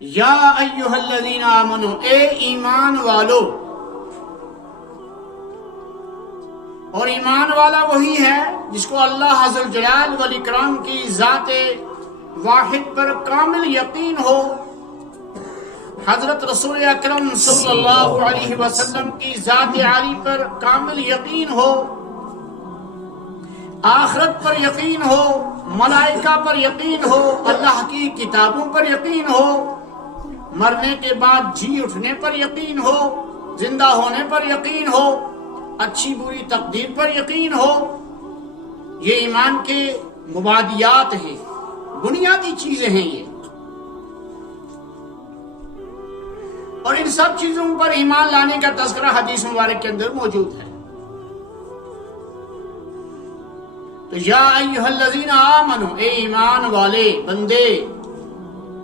یا ایھا الذین آمنو، اے ایمان والو. اور ایمان والا وہی ہے جس کو اللہ عز الجلال والاکرام کی ذات واحد پر کامل یقین ہو، حضرت رسول اکرم صلی اللہ علیہ وسلم کی ذات عالی پر کامل یقین ہو، آخرت پر یقین ہو، ملائکہ پر یقین ہو، اللہ کی کتابوں پر یقین ہو، مرنے کے بعد جی اٹھنے پر یقین ہو، زندہ ہونے پر یقین ہو، اچھی بری تقدیر پر یقین ہو. یہ ایمان کے مبادیات ہیں، بنیادی چیزیں ہیں یہ. اور ان سب چیزوں پر ایمان لانے کا تذکرہ حدیث مبارک کے اندر موجود ہے. تو یا ایھا الذین آمنو، اے ایمان والے بندے.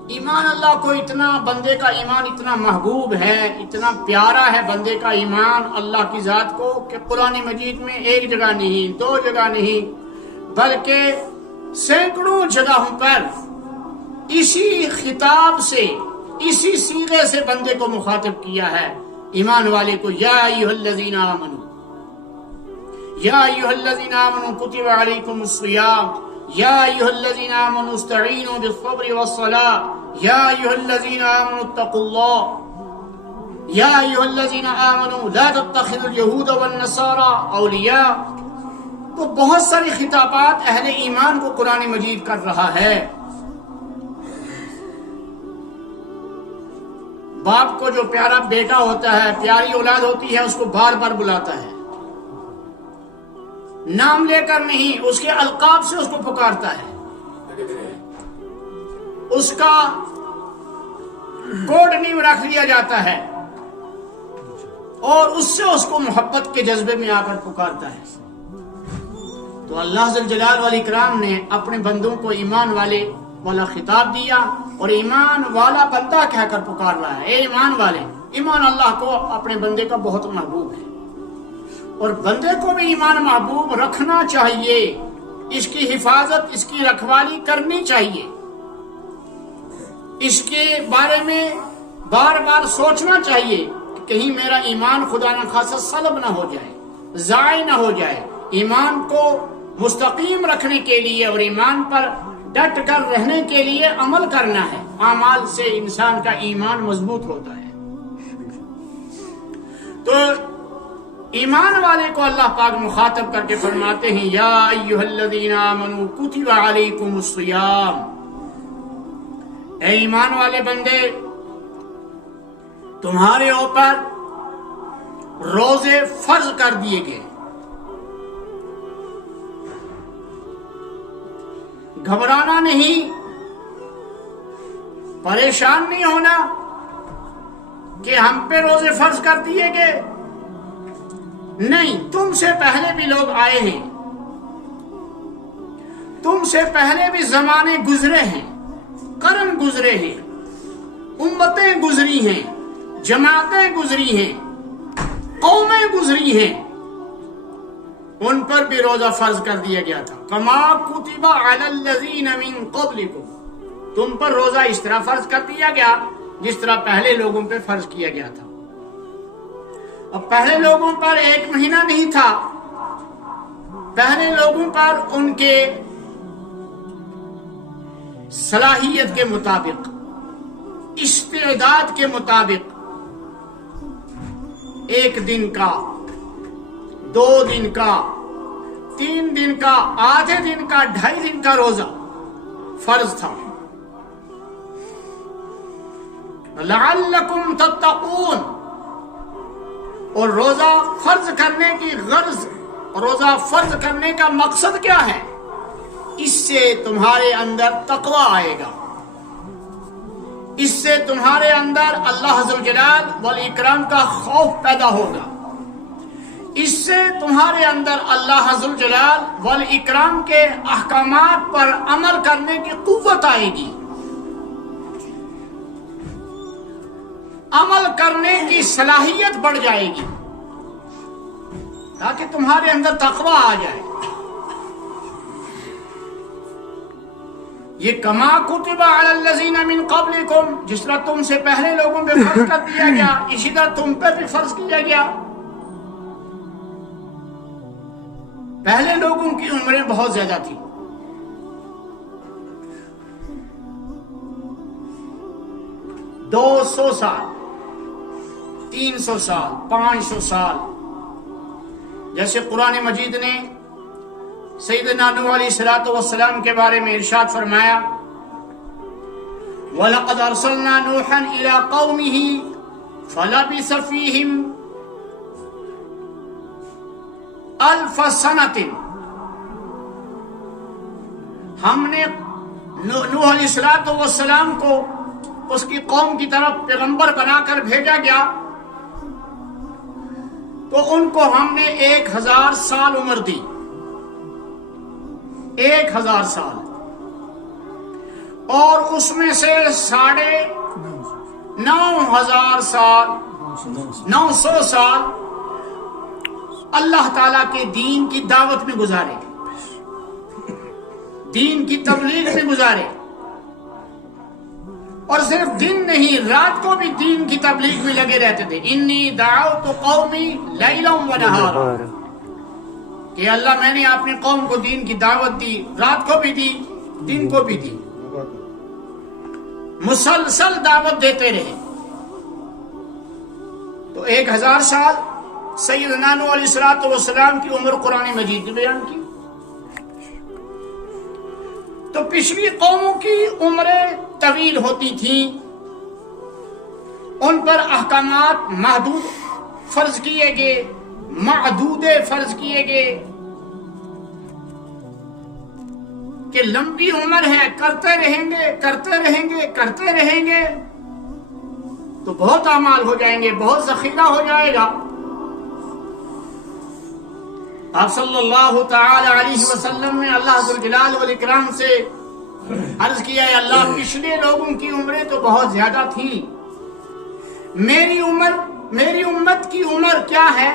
ایمان اللہ کو اتنا، بندے کا ایمان اتنا محبوب ہے، اتنا پیارا ہے بندے کا ایمان اللہ کی ذات کو، کہ قرآن مجید میں ایک جگہ نہیں، دو جگہ نہیں، بلکہ سینکڑوں جگہوں پر اسی خطاب سے، اسی صیغے سے بندے کو مخاطب کیا ہے، ایمان والے کو. یا ایھا الذین آمنو، یا ایھا الذین آمنوا کتب علیکم الصیام، یا ایھا الذین آمنوا استعینوا بالصبر والصلاۃ، یا ایھا الذین آمنوا اتقوا اللہ، یا ایھا الذین آمنوا لا تتخذوا اليہود والنصارى اولیاء. تو بہت ساری خطابات اہل ایمان کو قرآن مجید کر رہا ہے. باپ کو جو پیارا بیٹا ہوتا ہے، پیاری اولاد ہوتی ہے، اس کو بار بار بلاتا ہے، نام لے کر نہیں، اس کے القاب سے اس کو پکارتا ہے، اس کا کوڈ نیم رکھ لیا جاتا ہے، اور اس سے اس کو محبت کے جذبے میں آ کر پکارتا ہے. تو اللہ ذو الجلال والاکرام نے اپنے بندوں کو ایمان والے والا خطاب دیا، اور ایمان والا بندہ کہہ کر پکار رہا ہے، اے ایمان والے. ایمان اللہ کو اپنے بندے کا بہت محبوب ہے، اور بندے کو بھی ایمان محبوب رکھنا چاہیے، اس کی حفاظت، اس کی رکھوالی کرنی چاہیے، اس کے بارے میں بار بار سوچنا چاہیے کہ کہیں میرا ایمان خدا نخواستہ سلب نہ ہو جائے، ضائع نہ ہو جائے. ایمان کو مستقیم رکھنے کے لیے اور ایمان پر ڈٹ کر رہنے کے لیے عمل کرنا ہے. اعمال سے انسان کا ایمان مضبوط ہوتا ہے. تو ایمان والے کو اللہ پاک مخاطب کر کے فرماتے ہیں، یا ایھا الذین آمنوا کتب علیکم الصیام. اے ایمان والے بندے، تمہارے اوپر روزے فرض کر دیے گئے. گھبرانا نہیں، پریشان نہیں ہونا کہ ہم پہ روزے فرض کر دیے گئے. نہیں، تم سے پہلے بھی لوگ آئے ہیں، تم سے پہلے بھی زمانے گزرے ہیں، قرن گزرے ہیں، امتیں گزری ہیں، جماعتیں گزری ہیں، قومیں گزری ہیں، ان پر بھی روزہ فرض کر دیا گیا تھا. کما کتب علی الذین من قبلکم، تم پر روزہ اس طرح فرض کر دیا گیا جس طرح پہلے لوگوں پہ فرض کیا گیا تھا. اب پہلے لوگوں پر ایک مہینہ نہیں تھا، پہلے لوگوں پر ان کے صلاحیت کے مطابق، استعداد کے مطابق، ایک دن کا، 2 دن کا، 3 دن کا، آدھے دن کا، 2.5 دن کا روزہ فرض تھا. لعلکم تتقون. اور روزہ فرض کرنے کی غرض، روزہ فرض کرنے کا مقصد کیا ہے؟ اس سے تمہارے اندر تقوی آئے گا، اس سے تمہارے اندر اللہ ذو الجلال والاکرام کا خوف پیدا ہوگا، اس سے تمہارے اندر اللہ ذو الجلال والاکرام کے احکامات پر عمل کرنے کی قوت آئے گی، عمل کرنے کی صلاحیت بڑھ جائے گی، تاکہ تمہارے اندر تقوی آ جائے. یہ کما کتب علی الذین من قبلکم، جس طرح تم سے پہلے لوگوں پہ فرض کر دیا گیا، اسی طرح تم پہ بھی فرض کیا گیا۔ پہلے لوگوں کی عمریں بہت زیادہ تھی، 200 سال، 300 سال، 500 سال۔ جیسے قرآن مجید نے سیدنا نوح علیہ السلام کے بارے میں ارشاد فرمایا، وَلَقَدْ أَرْسَلْنَا نُوحًا إِلَىٰ قَوْمِهِ فَلَبِثَ فِيهِمْ أَلْفَ سَنَةٍ۔ ہم نے نوح علیہ السلام کو اس کی قوم کی طرف پیغمبر بنا کر بھیجا گیا، تو ان کو ہم نے 1000 سال عمر دی، 1000 سال، اور اس میں سے 9,500 سال، 900 سال اللہ تعالیٰ کے دین کی دعوت میں گزارے، دین کی تبلیغ میں گزارے، اور صرف دن نہیں، رات کو بھی دین کی تبلیغ میں لگے رہتے تھے۔ انی دعوت قومی لیلا و نہارا، کہ اللہ میں نے اپنی قوم کو دین کی دعوت دی، رات کو بھی دی، دن کو بھی دی، مسلسل دعوت دیتے رہے۔ تو 1000 سال سیدنا نوح علیہ السلام کی عمر قرآن مجید نے بیان کی۔ تو پچھلی قوموں کی عمریں طویل ہوتی تھیں، ان پر احکامات محدود فرض کیے گئے، معدود فرض کیے گئے، کہ لمبی عمر ہے، کرتے رہیں گے کرتے رہیں گے کرتے رہیں گے تو بہت اعمال ہو جائیں گے، بہت ذخیرہ ہو جائے گا۔ آپ صلی اللہ تعالی علیہ وسلم نے اللہ ذوالجلال والاکرام سے عرض کیا ہے، اللہ پچھلے لوگوں کی عمریں تو بہت زیادہ تھیں، میری امت کی عمر کیا ہے؟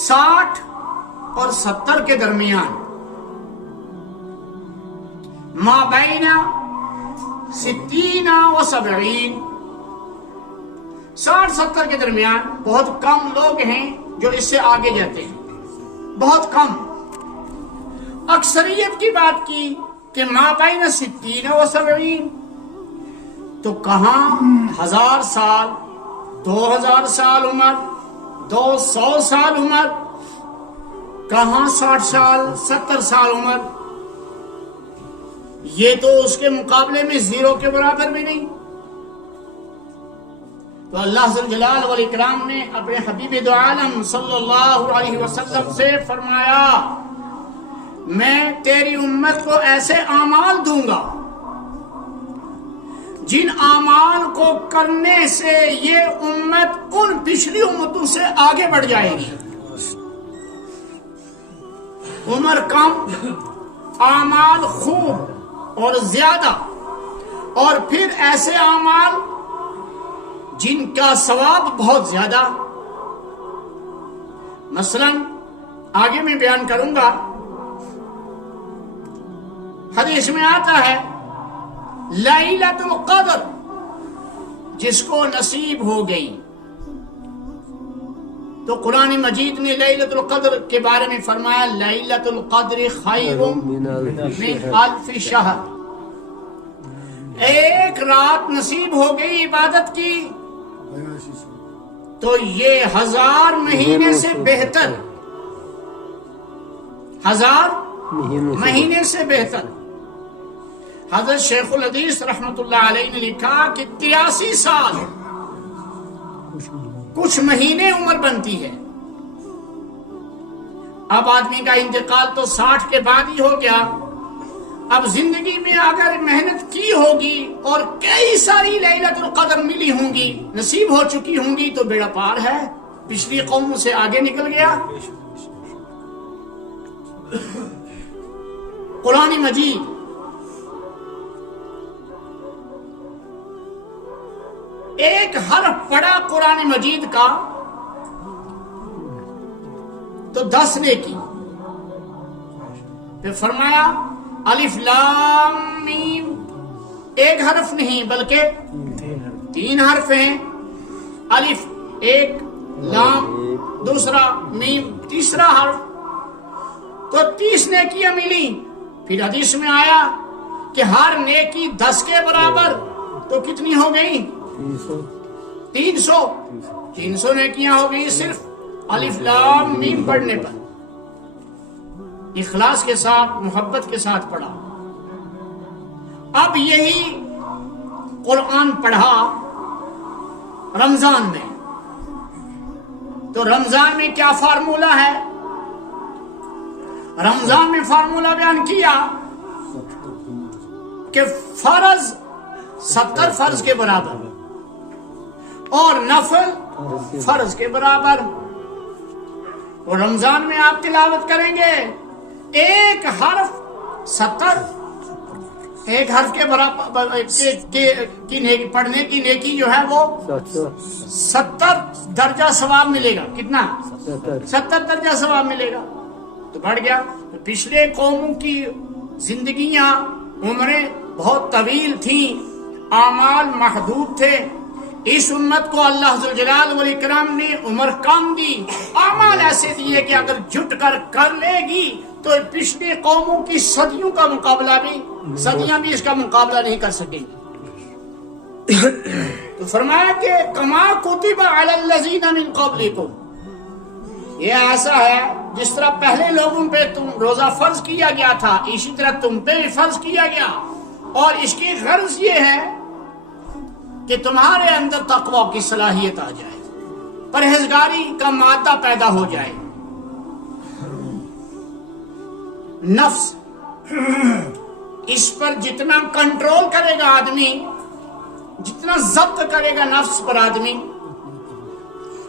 60 اور 70 کے درمیان، ما بین 60 و 70، 60-70 کے درمیان۔ بہت کم لوگ ہیں جو اس سے آگے جاتے ہیں، بہت کم۔ اکثریت کی بات کی کہ ما بین 60 و 70، تو کہاں 1000 سال، 2000 سال عمر، 200 سال عمر، کہاں 60 سال، 70 سال عمر، یہ تو اس کے مقابلے میں 0 کے برابر بھی نہیں۔ تو اللہ ذوالجلال والاکرام نے اپنے حبیب دو عالم صلی اللہ علیہ وسلم سے فرمایا، میں تیری امت کو ایسے اعمال دوں گا جن اعمال کو کرنے سے یہ امت ان پچھلی امتوں سے آگے بڑھ جائے گی۔ عمر کم، اعمال خوب اور زیادہ، اور پھر ایسے اعمال جن کا ثواب بہت زیادہ۔ مثلا آگے میں بیان کروں گا، حدیث میں آتا ہے لیلۃ القدر جس کو نصیب ہو گئی، تو قرآن مجید نے لیلۃ القدر کے بارے میں فرمایا، لیلۃ القدر خیر من 1000 شہر۔ ایک رات نصیب ہو گئی عبادت کی تو یہ 1000 مہینے سے بہتر، 1000 مہینے سے بہتر۔ حضرت شیخ الحدیث رحمت اللہ علیہ نے لکھا کہ 83 سال کچھ مہینے عمر بنتی ہے۔ اب آدمی کا انتقال تو 60 کے بعد ہی ہو گیا، اب زندگی میں اگر محنت کی ہوگی اور کئی ساری لیلۃ القدر ملی ہوں گی، نصیب ہو چکی ہوں گی، تو بیڑا پار ہے، پچھلی قوموں سے آگے نکل گیا۔ قرآن مجید ایک حرف پڑا قرآن مجید کا تو 10 نیکی۔ پھر فرمایا الف لام میم ایک حرف نہیں بلکہ 3 حرف ہیں. الف ایک، لام دوسرا، میم تیسرا حرف. تو 30 نیکیاں ملی. پھر حدیث میں آیا کہ ہر نیکی 10 کے برابر، تو کتنی ہو گئی؟ 300 نیکیاں ہو گئی صرف الف لام میم پڑھنے پر. اخلاص کے ساتھ، محبت کے ساتھ پڑھا. اب یہی قرآن پڑھا رمضان میں، تو رمضان میں کیا فارمولہ ہے؟ رمضان میں فارمولہ بیان کیا کہ فرض 70 فرض کے برابر اور نفل فرض کے برابر. اور رمضان میں آپ تلاوت کریں گے ایک حرف 70، ایک حرف کے برابر کی پڑھنے کی نیکی جو ہے وہ 70 درجہ ثواب ملے گا. کتنا؟ 70 درجہ ثواب ملے گا. تو بڑھ گیا. تو پچھلے قوموں کی زندگیاں، عمریں بہت طویل تھیں، اعمال محدود تھے. اس امت کو اللہ ذوالجلال والاکرام نے عمر کم دی، اعمال ایسے دیے کہ اگر جٹ کر لے گی تو پچھلی قوموں کی صدیوں کا مقابلہ بھی، صدیاں بھی اس کا مقابلہ نہیں کر سکیں گی. تو فرمایا کہ کما کتب علی الذین من قبلکم، یہ ایسا ہے جس طرح پہلے لوگوں پہ تم روزہ فرض کیا گیا تھا، اسی طرح تم پہ فرض کیا گیا. اور اس کی غرض یہ ہے کہ تمہارے اندر تقوی کی صلاحیت آ جائے، پرہیزگاری کا مادہ پیدا ہو جائے. نفس، اس پر جتنا کنٹرول کرے گا آدمی، جتنا ضبط کرے گا نفس پر آدمی،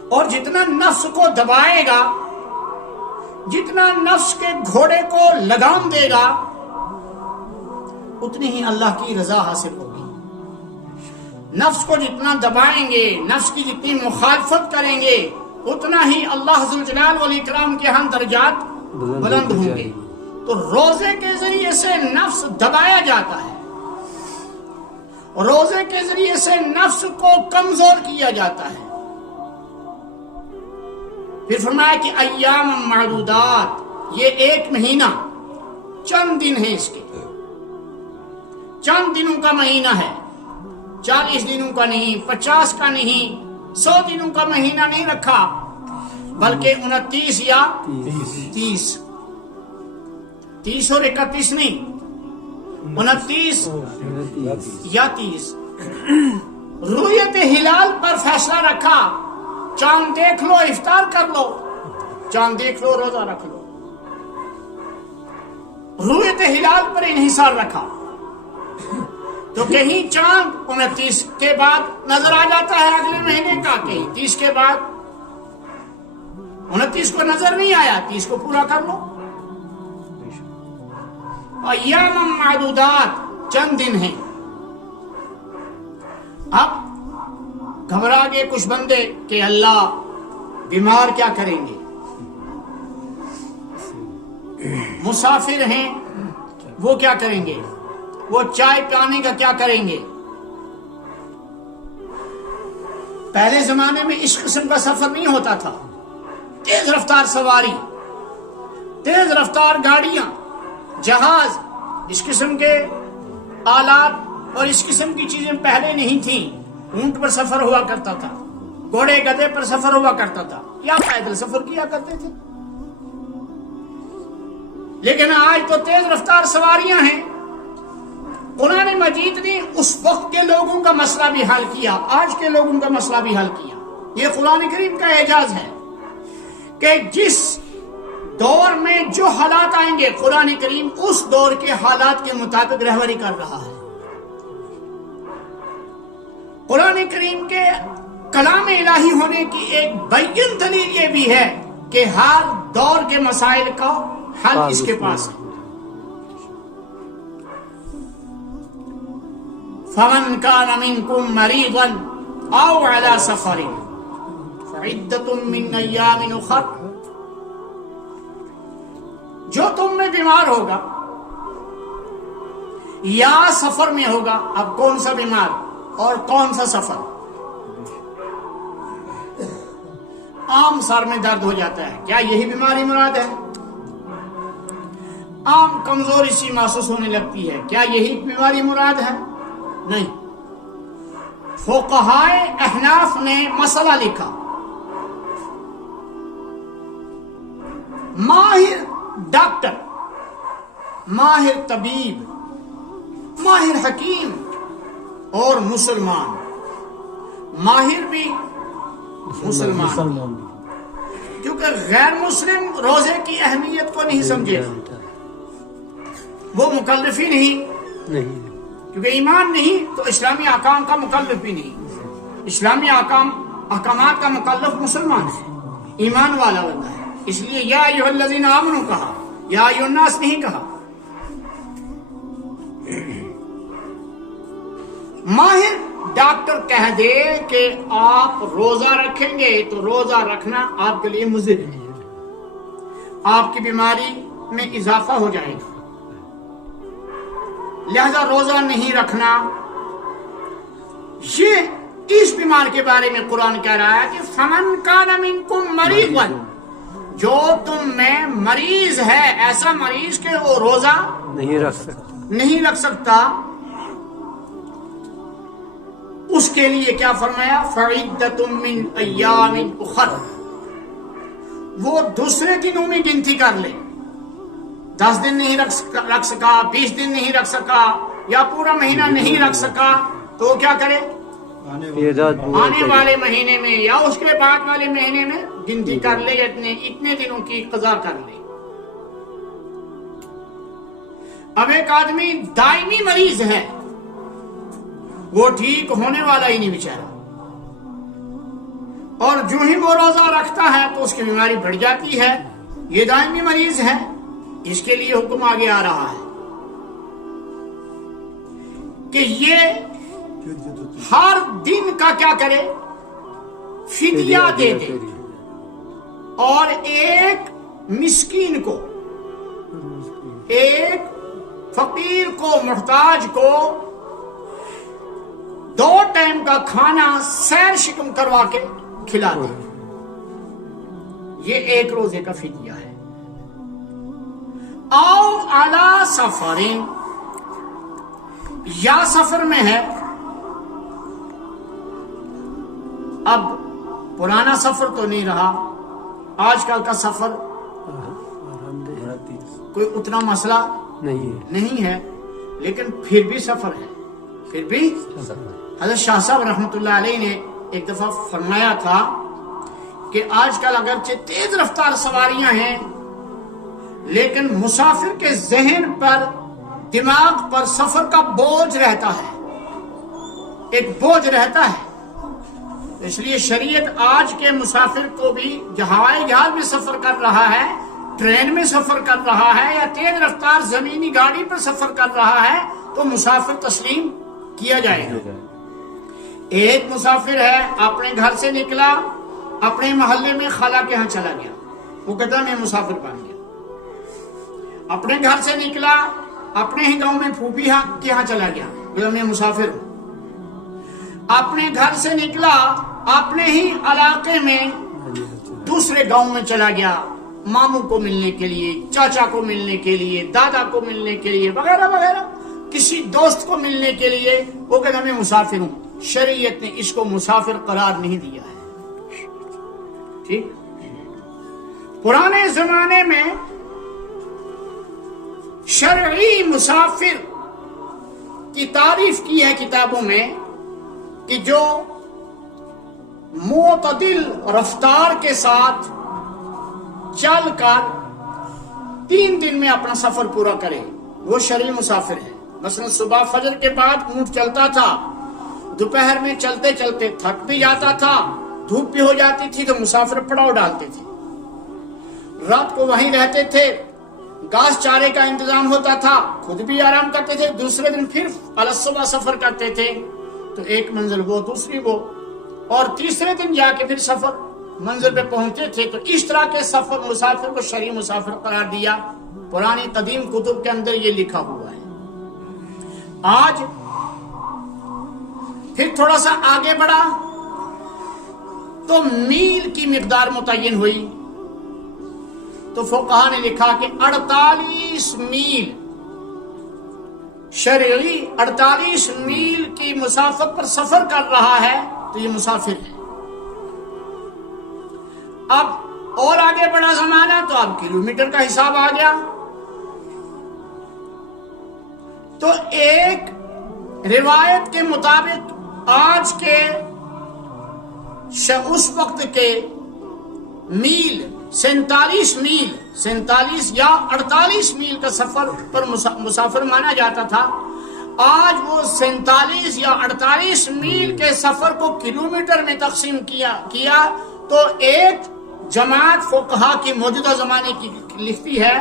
اور جتنا نفس کو دبائے گا، جتنا نفس کے گھوڑے کو لگام دے گا، اتنی ہی اللہ کی رضا حاصل ہوگی. نفس کو جتنا دبائیں گے، نفس کی جتنی مخالفت کریں گے، اتنا ہی اللہ ذوالجلال والاکرام کے ہاں درجات بلند ہوں گے. تو روزے کے ذریعے سے نفس دبایا جاتا ہے، روزے کے ذریعے سے نفس کو کمزور کیا جاتا ہے. پھر فرمایا کہ ایام معدودات، یہ ایک مہینہ، چند دن ہیں اس کے، چند دنوں کا مہینہ ہے. 40 دنوں کا نہیں، 50 کا نہیں، 100 دنوں کا مہینہ نہیں رکھا، بلکہ 29 یا 30 اور 31 نہیں، 29 یا 30. رؤیت ہلال پر فیصلہ رکھا، چاند دیکھ لو افطار کر لو، چاند دیکھ لو روزہ رکھ لو. رؤیت ہلال پر انحصار رکھا. تو کہیں چاند 29 کے بعد نظر آ جاتا ہے اگلے مہینے کا، کہیں 30 کے بعد. 29 کو نظر نہیں آیا، 30 کو پورا کر لو. ایام معدودات، چند دن ہیں. اب گھبرا گئے کچھ بندے کہ اللہ بیمار کیا کریں گے، مسافر ہیں وہ کیا کریں گے، وہ چائے پیانے کا کیا کریں گے. پہلے زمانے میں اس قسم کا سفر نہیں ہوتا تھا. تیز رفتار سواری، تیز رفتار گاڑیاں، جہاز، اس قسم کے آلات اور اس قسم کی چیزیں پہلے نہیں تھیں. اونٹ پر سفر ہوا کرتا تھا، گھوڑے گدھے پر سفر ہوا کرتا تھا، یا پیدل سفر کیا کرتے تھے. لیکن آج تو تیز رفتار سواریاں ہیں. قرآن مجید نے اس وقت کے لوگوں کا مسئلہ بھی حل کیا، آج کے لوگوں کا مسئلہ بھی حل کیا. یہ قرآن کریم کا اعجاز ہے کہ جس دور میں جو حالات آئیں گے، قرآن کریم اس دور کے حالات کے مطابق رہبری کر رہا ہے. قرآن کریم کے کلام الہی ہونے کی ایک بین دلیل یہ بھی ہے کہ ہر دور کے مسائل کا حل اس کے پاس ہے. فمن كان منكم مريضا او على سفر فعدة من ايام اخر، جو تم میں بیمار ہوگا یا سفر میں ہوگا. اب کون سا بیمار اور کون سا سفر؟ عام سر میں درد ہو جاتا ہے، کیا یہی بیماری مراد ہے؟ عام کمزوری سی محسوس ہونے لگتی ہے، کیا یہی بیماری مراد ہے؟ نہیں. فقہائے احناف نے مسئلہ لکھا، ماہر ڈاکٹر، ماہر طبیب، ماہر حکیم اور مسلمان، ماہر بھی مسلمان، کیونکہ غیر مسلم روزے کی اہمیت کو نہیں سمجھے، وہ مکلف ہی نہیں، کیونکہ ایمان نہیں تو اسلامی احکام کا مکلف بھی نہیں. اسلامی احکامات کا مکلف مسلمان ہے، ایمان والا بندہ ہے. اس لیے یا ایھا الذین آمنوا کہا، یا ایھا الناس نہیں کہا. ماہر ڈاکٹر کہہ دے کہ آپ روزہ رکھیں گے تو روزہ رکھنا آپ کے لیے مضر ہے، آپ کی بیماری میں اضافہ ہو جائے گا، لہذا روزہ نہیں رکھنا. یہ اس بیمار کے بارے میں قرآن کہہ رہا ہے کہ فمن کان منکم مریضا، جو تم میں مریض ہے، ایسا مریض کہ وہ روزہ نہیں رکھ سکتا، اس کے لیے کیا فرمایا؟ فعدۃ من ایام اخر، وہ دوسرے دنوں میں گنتی کر لے. 10 دن نہیں رکھ سکا، 20 دن نہیں رکھ سکا، یا پورا مہینہ نہیں رکھ سکا، تو وہ کیا کرے؟ آنے والے مہینے میں یا اس کے بعد والے مہینے میں گنتی کر لے، اتنے دنوں کی قضا کر لے. اب ایک آدمی دائمی مریض ہے، وہ ٹھیک ہونے والا ہی نہیں بیچارہ، اور جو ہی وہ روزہ رکھتا ہے تو اس کی بیماری بڑھ جاتی ہے. یہ دائمی مریض ہے، اس کے لیے حکم آگے آ رہا ہے کہ یہ ہر دن کا کیا کرے؟ فدیہ دے دے، اور ایک مسکین کو، ایک فقیر کو، محتاج کو 2 ٹائم کا کھانا سیر شکم کروا کے کھلا دے. یہ ایک روزے کا فدیہ ہے. او علی سفرین، یا سفر میں ہے. اب پرانا سفر تو نہیں رہا، آج کل کا سفر کوئی اتنا مسئلہ نہیں ہے، لیکن پھر بھی سفر ہے، پھر بھی. حضرت شاہ صاحب رحمۃ اللہ علیہ نے ایک دفعہ فرمایا تھا کہ آج کل اگرچہ تیز رفتار سواریاں ہیں، لیکن مسافر کے ذہن پر، دماغ پر سفر کا بوجھ رہتا ہے، ایک بوجھ رہتا ہے. اس لیے شریعت آج کے مسافر کو بھی جو ہوائی جہاز میں سفر کر رہا ہے، ٹرین میں سفر کر رہا ہے، یا تیز رفتار زمینی گاڑی پر سفر کر رہا ہے، تو مسافر تسلیم کیا جائے گا. ایک مسافر ہے، اپنے گھر سے نکلا، اپنے محلے میں خالہ کے ہاں چلا گیا، وہ کہتا ہے میں مسافر بن گیا. اپنے گھر سے نکلا، اپنے ہی گاؤں میں پھوپھی کے ہاں چلا گیا، کہتا میں مسافر ہوں. اپنے گھر سے نکلا، اپنے ہی علاقے میں دوسرے گاؤں میں چلا گیا، ماموں کو ملنے کے لیے، چاچا کو ملنے کے لیے، دادا کو ملنے کے لیے، وغیرہ وغیرہ، کسی دوست کو ملنے کے لیے. وہ کہتا میں مسافر ہوں. شریعت نے اس کو مسافر قرار نہیں دیا ہے. ٹھیک. پرانے زمانے میں شرعی مسافر کی تعریف کی ہے کتابوں میں کہ جو معتدل رفتار کے ساتھ چل کر 3 دن میں اپنا سفر پورا کرے، وہ شرعی مسافر ہے. مثلا صبح فجر کے بعد اونٹ چلتا تھا، دوپہر میں چلتے چلتے تھک بھی جاتا تھا، دھوپ بھی ہو جاتی تھی تو مسافر پڑاؤ ڈالتے تھے، رات کو وہیں رہتے تھے، گھاس چارے کا انتظام ہوتا تھا، خود بھی آرام کرتے تھے، دوسرے دن پھر الصبح سفر کرتے تھے، تو ایک منزل وہ، دوسری وہ، اور تیسرے دن جا کے پھر سفر منزل پہ پہنچتے تھے. تو اس طرح کے سفر مسافر کو شرعی مسافر قرار دیا. پرانی قدیم کتب کے اندر یہ لکھا ہوا ہے. آج پھر تھوڑا سا آگے بڑھا تو میل کی مقدار متعین ہوئی، تو فقہا نے لکھا کہ 48 میل شرعی 48 میل کی مسافت پر سفر کر رہا ہے تو یہ مسافر ہے۔ اب اور آگے بڑھا زمانہ تو اب کلومیٹر کا حساب آ گیا، تو ایک روایت کے مطابق آج کے اس وقت کے میل 47 یا 48 میل کا سفر پر مسافر مانا جاتا تھا۔ آج وہ 47 یا 48 میل کے سفر کو کلومیٹر میں تقسیم کیا تو ایک جماعت فقہا کی موجودہ زمانے کی لکھتی ہے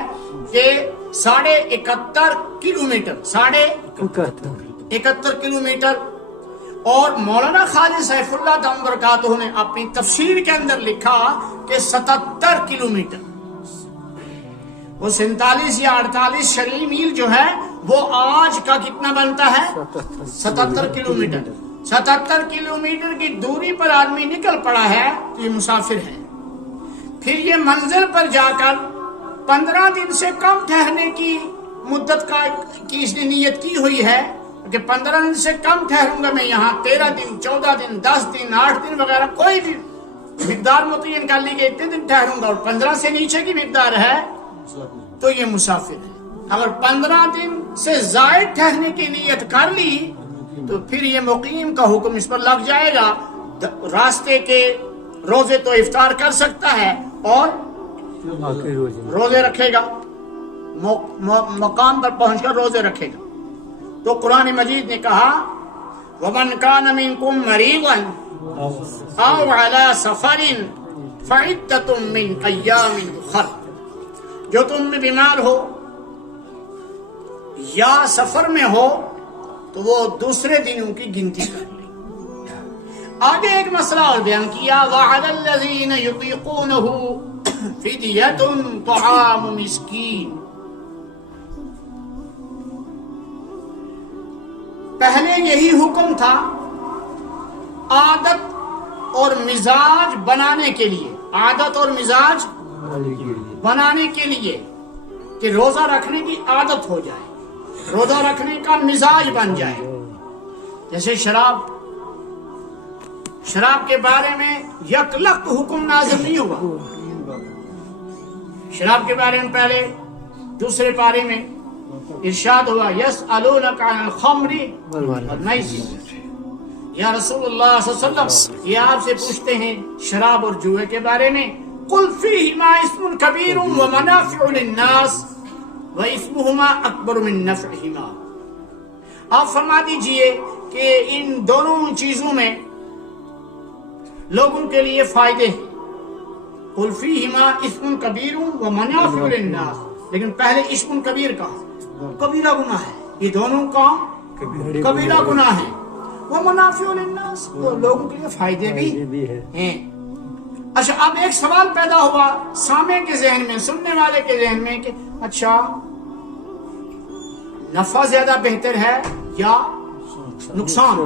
کہ 71.5 کلومیٹر 71 کلومیٹر، اور مولانا خالد سیف اللہ دم برکاتہ نے اپنی تفسیر کے اندر لکھا کہ 77 کلومیٹر۔ وہ 47 یا 48 شرعی میل جو ہے وہ آج کا کتنا بنتا ہے؟ 77 کلومیٹر۔ 77 کلومیٹر کی دوری پر آدمی نکل پڑا ہے تو یہ مسافر ہے۔ پھر یہ منزل پر جا کر 15 دن سے کم ٹھہرنے کی مدت کی اس نے نیت کی ہوئی ہے کہ 15 دن سے کم ٹھہروں گا میں یہاں، 13 دن 14 دن 10 دن 8 دن وغیرہ کوئی بھی مقدار متعین کر لی کہ اتنے دن ٹھہروں گا، اور 15 سے نیچے کی مقدار ہے تو یہ مسافر ہے۔ اگر 15 دن سے زائد ٹھہرنے کی نیت کر لی تو پھر یہ مقیم کا حکم اس پر لگ جائے گا، راستے کے روزے تو افطار کر سکتا ہے اور روزے رکھے گا، مقام پر پہنچ کر روزے رکھے گا۔ تو قرآن مجید نے کہا وَمَنْ كَانَ مِنْكُمْ مَرِيضًا أَوْ عَلَى سَفَرٍ فَعِدَّةٌ مِّنْ أَيَّامٍ أُخَرَ، جو تم میں بیمار ہو یا سفر میں ہو تو وہ دوسرے دنوں کی گنتی کر لیں۔ آگے ایک مسئلہ اور بیان کیا وَعَلَى الَّذِينَ يُطِيقُونَهُ فِدْيَةٌ طَعَامُ مِسْكِينٍ۔ پہلے یہی حکم تھا عادت اور مزاج بنانے کے لیے، عادت اور مزاج بنانے کے لیے کہ روزہ رکھنے کی عادت ہو جائے، روزہ رکھنے کا مزاج بن جائے۔ جیسے شراب کے بارے میں یکلخت حکم نازل نہیں ہوا، شراب کے بارے میں پہلے دوسرے پارے میں ارشاد ہوا یسألونک عن الخمر والمیسر، یا رسول اللہ صلی اللہ علیہ وسلم یہ آپ سے پوچھتے ہیں شراب اور جوئے کے بارے میں، قل فیہما اسم کبیر ومنافع للناس واسمہما اکبر من نفعہما، آپ فرما دیجئے کہ ان دونوں چیزوں میں لوگوں کے لیے فائدے ہیں، قل فیہما اسم کبیر ومنافع للناس، لیکن پہلے اسم کبیر کہا، کبیرہ گناہ ہے، یہ دونوں کام کبیرہ گناہ ہے، وہ منافع للناس، وہ لوگوں کے لیے فائدے بھی ہیں۔ اچھا اب ایک سوال پیدا ہوا سامع کے ذہن میں، سننے والے کے ذہن میں کہ اچھا نفع زیادہ بہتر ہے یا نقصان؟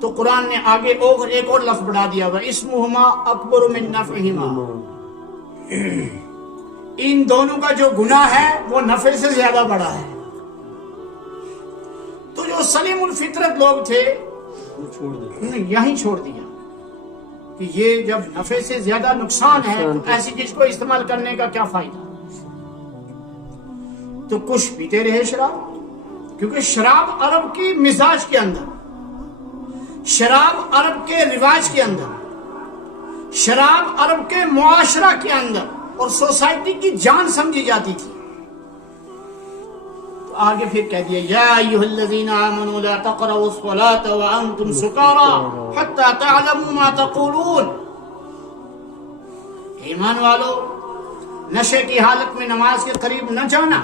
تو قرآن نے آگے ایک اور لفظ بڑھا دیا ہوا اسمہما اکبر من نفعہما، ان دونوں کا جو گناہ ہے وہ نفع سے زیادہ بڑا ہے۔ تو جو سلیم الفطرت لوگ تھے انہوں نے یہیں چھوڑ دیا کہ یہ جب نفع سے زیادہ نقصان ہے تو ایسی چیز کو استعمال کرنے کا کیا فائدہ، تو کچھ پیتے رہے شراب، کیونکہ شراب عرب کی مزاج کے اندر، شراب عرب کے رواج کے اندر، شراب عرب کے معاشرہ کے اندر اور سوسائٹی کی جان سمجھی جاتی تھی۔ تو آگے پھر کہہ دیا یا ایھا الذین آمنوا لا تقربوا الصلاة وانتم سکارى حتی تعلموا ما تقولون، ایمان والو نشے کی حالت میں نماز کے قریب نہ جانا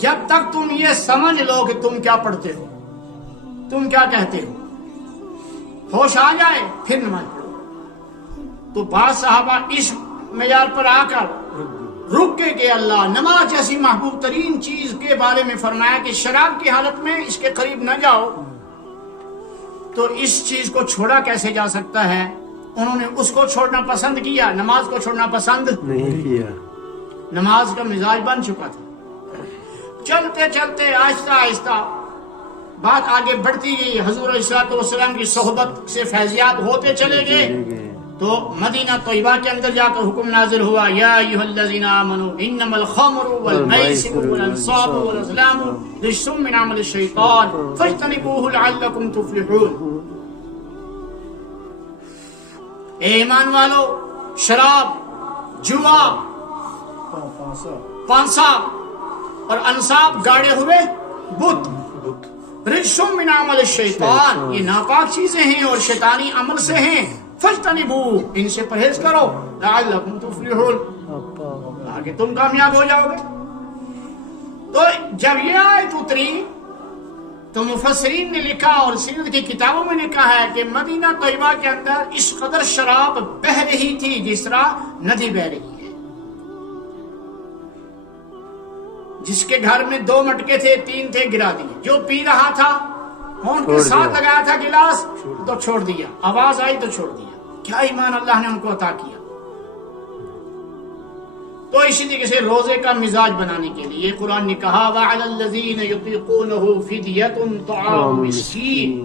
جب تک تم یہ سمجھ لو کہ تم کیا پڑھتے ہو، تم کیا کہتے ہو، ہوش آ جائے پھر نماز پڑھو۔ تو بعض صحابہ اس معیار پر آ کر رکے کہ اللہ نماز جیسی محبوب ترین چیز کے بارے میں فرمایا کہ شراب کی حالت میں اس کے قریب نہ جاؤ، تو اس چیز کو چھوڑا کیسے جا سکتا ہے؟ انہوں نے اس کو چھوڑنا پسند کیا، نماز کو چھوڑنا پسند نہیں کیا۔ نماز کا مزاج بن چکا تھا۔ چلتے چلتے آہستہ آہستہ بات آگے بڑھتی گئی، حضور علیہ الصلوۃ والسلام کی صحبت سے فیضیات ہوتے چلے گئے، تو مدینہ طیبہ کے اندر جا کر حکم نازل ہوا، یا ایھا الذین آمنوا انما الخمر والمیسر والانصاب والازلام رجس من عمل الشیطان فاجتنبوہ لعلکم تفلحون۔ اے ایمان والو، شراب، جوا، پانسا اور انصاب گاڑے ہوئے بت، رجس من عمل الشیطان، یہ ناپاک چیزیں ہیں اور شیطانی عمل سے ہیں، فاجتنبوہ، ان سے پرہیز کرو، لعلکم تفلحون، آگے تم کامیاب ہو جاؤ گے۔ تو جب یہ آیت اتری تو مفسرین نے لکھا اور سیرت کی کتابوں میں لکھا ہے کہ مدینہ طیبہ کے اندر اس قدر شراب بہہ رہی تھی جس طرح ندی بہہ رہی ہے۔ جس کے گھر میں 2 مٹکے تھے، 3 تھے، گرا دیے، جو پی رہا تھا ہونٹ کے ساتھ لگایا تھا گلاس تو چھوڑ دیا، آواز آئی تو چھوڑ دیا۔ کیا ایمان اللہ نے ان کو عطا کیا۔ تو اسی طریقے سے روزے کا مزاج بنانے کے لیے قرآن نے کہا وَعَلَى الَّذِينَ يُطِيقُونَهُ فِدْيَةٌ طَعَامُ مِسْكِينٍ،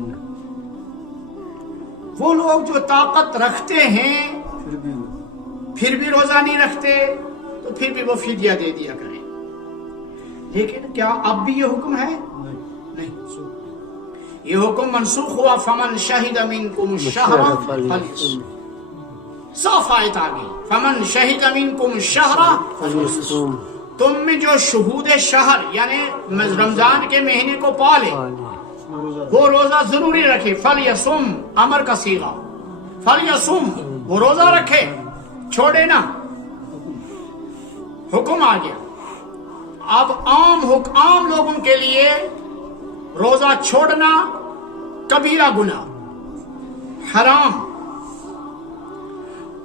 وہ لوگ جو طاقت رکھتے ہیں پھر بھی روزہ نہیں رکھتے تو پھر بھی وہ فدیہ دے دیا کریں۔ لیکن کیا اب بھی یہ حکم ہے؟ نہیں، یہ حکم منسوخ ہوا، فمن شہد منکم الشہر فلیصم، صاف آیت آ گئی، فمن شہد منکم الشہر فلیصم، تم میں جو شہود شہر یعنی رمضان کے مہینے کو پالے وہ روزہ ضروری رکھے، فلیصم امر کا صیغہ، فلیصم وہ روزہ رکھے، چھوڑے نہ، حکم آ گیا۔ اب عام لوگوں کے لیے روزہ چھوڑنا کبیرہ گناہ، حرام،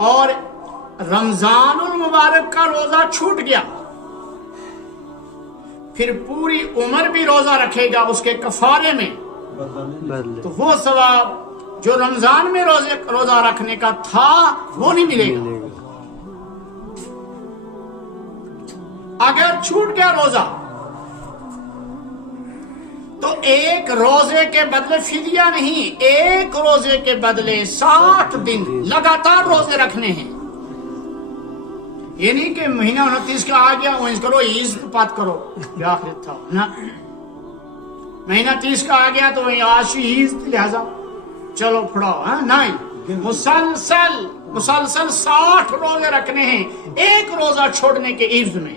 اور رمضان المبارک کا روزہ چھوٹ گیا پھر پوری عمر بھی روزہ رکھے گا اس کے کفارے میں، تو وہ ثواب جو رمضان میں روزہ رکھنے کا تھا وہ نہیں ملے گا۔ اگر چھوٹ گیا روزہ تو ایک روزے کے بدلے فدیہ نہیں، ایک روزے کے بدلے 60 دن لگاتار روزے رکھنے ہیں۔ یہ نہیں کہ مہینہ 29 کا آ گیا وہ کرو عید پات کرو، کیا آخرت تھا نا، مہینہ 30 کا آ گیا تو آج عید لہذا چلو پڑھاؤ، نہیں، مسلسل 60 روزے رکھنے ہیں، ایک روزہ چھوڑنے کے عوض میں،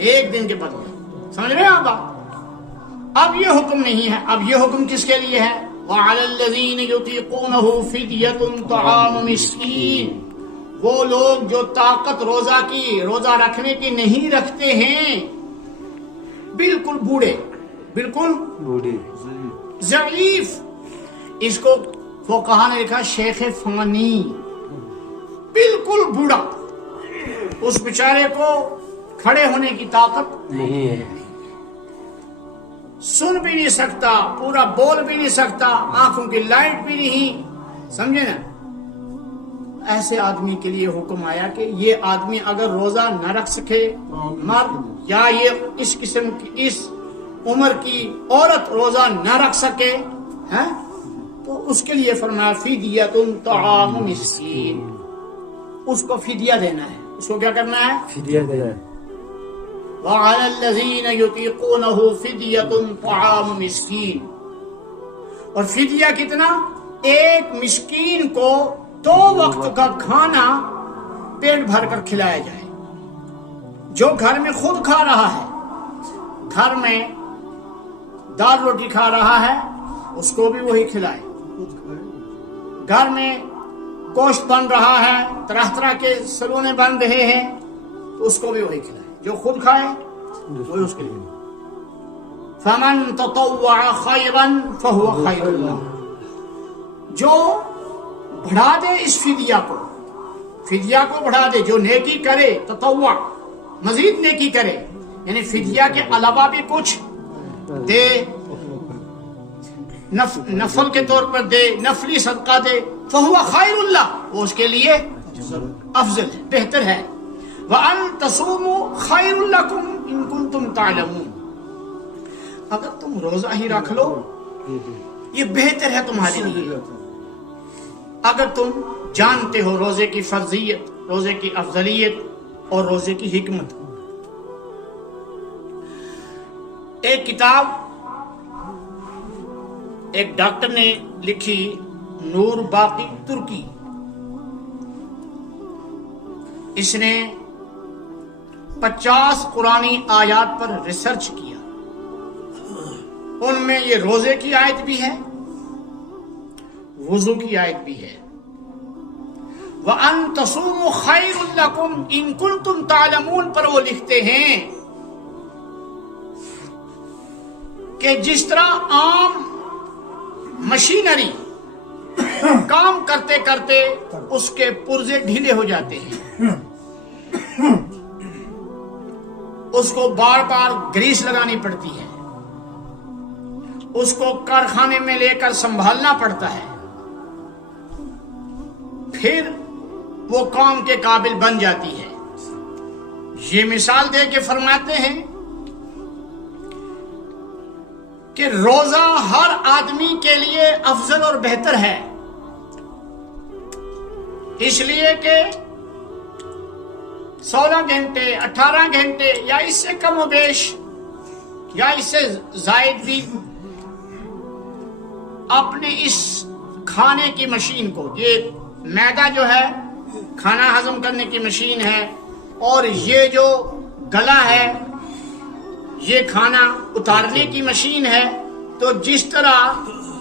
ایک دن کے بدلے، سمجھ رہے ہیں آپ بات؟ اب یہ حکم نہیں ہے، اب یہ حکم کس کے لیے ہے؟ وَعَلَى الَّذِينَ يُطِيقُونَهُ فِدْيَةٌ طَعَامُ مِسْكِينٍ، وہ لوگ جو طاقت روزہ رکھنے کی نہیں رکھتے ہیں، بالکل بوڑھے، بالکل ضعیف، اس کو فقہا نے لکھا شیخ فانی، بالکل بوڑھا، اس بیچارے کو کھڑے ہونے کی طاقت نہیں ہے، سن بھی نہیں سکتا، پورا بول بھی نہیں سکتا، آنکھوں کی لائٹ بھی نہیں، سمجھے نا؟ ایسے آدمی کے لیے حکم آیا کہ یہ آدمی اگر روزہ نہ رکھ سکے، مرد یا یہ اس قسم کی اس عمر کی عورت روزہ نہ رکھ سکے تو اس کے لیے فرمایا فدیۃ طعام مسکین، اس کو فدیہ دینا ہے، اس کو کیا کرنا ہے؟ فدیہ دینا ہے۔ وَعَلَى الَّذِينَ يُطِيقُونَهُ فِدْيَةٌ طَعَامُ مِسْكِينٍ، اور فدیہ کتنا؟ ایک مسکین کو 2 وقت کا کھانا پیٹ بھر کر کھلایا جائے، جو گھر میں خود کھا رہا ہے، گھر میں دال روٹی کھا رہا ہے اس کو بھی وہی کھلائے، گھر میں گوشت بن رہا ہے، طرح طرح کے سلونے بن رہے ہیں تو اس کو بھی وہی کھلائے، جو خود کھائے وہی اس کے لیے۔ فَمَن تَطَوَّعَ خَيْرًا فَهُوَ خَيْرٌ لَهُ، جو بڑھا دے اس فدیہ کو، فدیہ کو بڑھا دے، جو نیکی کرے تطوع مزید نیکی کرے، یعنی فدیہ کے علاوہ بھی کچھ دے، نفل کے طور پر دے، نفلی صدقہ دے، فہو خیر اللہ، وہ اس کے لیے افضل ہے، بہتر ہے۔ وَأَن تَصُومُوا خَيْرٌ لَكُمْ إِن كُنتُمْ تَعْلَمُونَ، اگر تم روزہ ہی رکھ لو یہ بہتر ہے تمہارے لیے، اگر تم جانتے ہو روزے کی فرضیت، روزے کی افضلیت اور روزے کی حکمت۔ ایک کتاب ایک ڈاکٹر نے لکھی، نور باقی ترکی، اس نے 50 قرآنی آیات پر ریسرچ کیا، ان میں یہ روزے کی آیت بھی ہے، وضو کی آیت بھی ہے۔ وَأَن تَصُومُوا خَيْرٌ لَكُمْ إِن كُنتُمْ تَعْلَمُونَ پر وہ لکھتے ہیں کہ جس طرح عام مشینری کام کرتے کرتے اس کے پرزے ڈھیلے ہو جاتے ہیں، اس کو بار بار گریس لگانی پڑتی ہے، اس کو کارخانے میں لے کر سنبھالنا پڑتا ہے، پھر وہ کام کے قابل بن جاتی ہے۔ یہ مثال دے کے فرماتے ہیں کہ روزہ ہر آدمی کے لیے افضل اور بہتر ہے، اس لیے کہ 16 گھنٹے 18 گھنٹے یا اس سے کم و بیش یا اس سے زائد بھی اپنے اس کھانے کی مشین کو، یہ معدہ جو ہے کھانا ہضم کرنے کی مشین ہے، اور یہ جو گلا ہے یہ کھانا اتارنے کی مشین ہے، تو جس طرح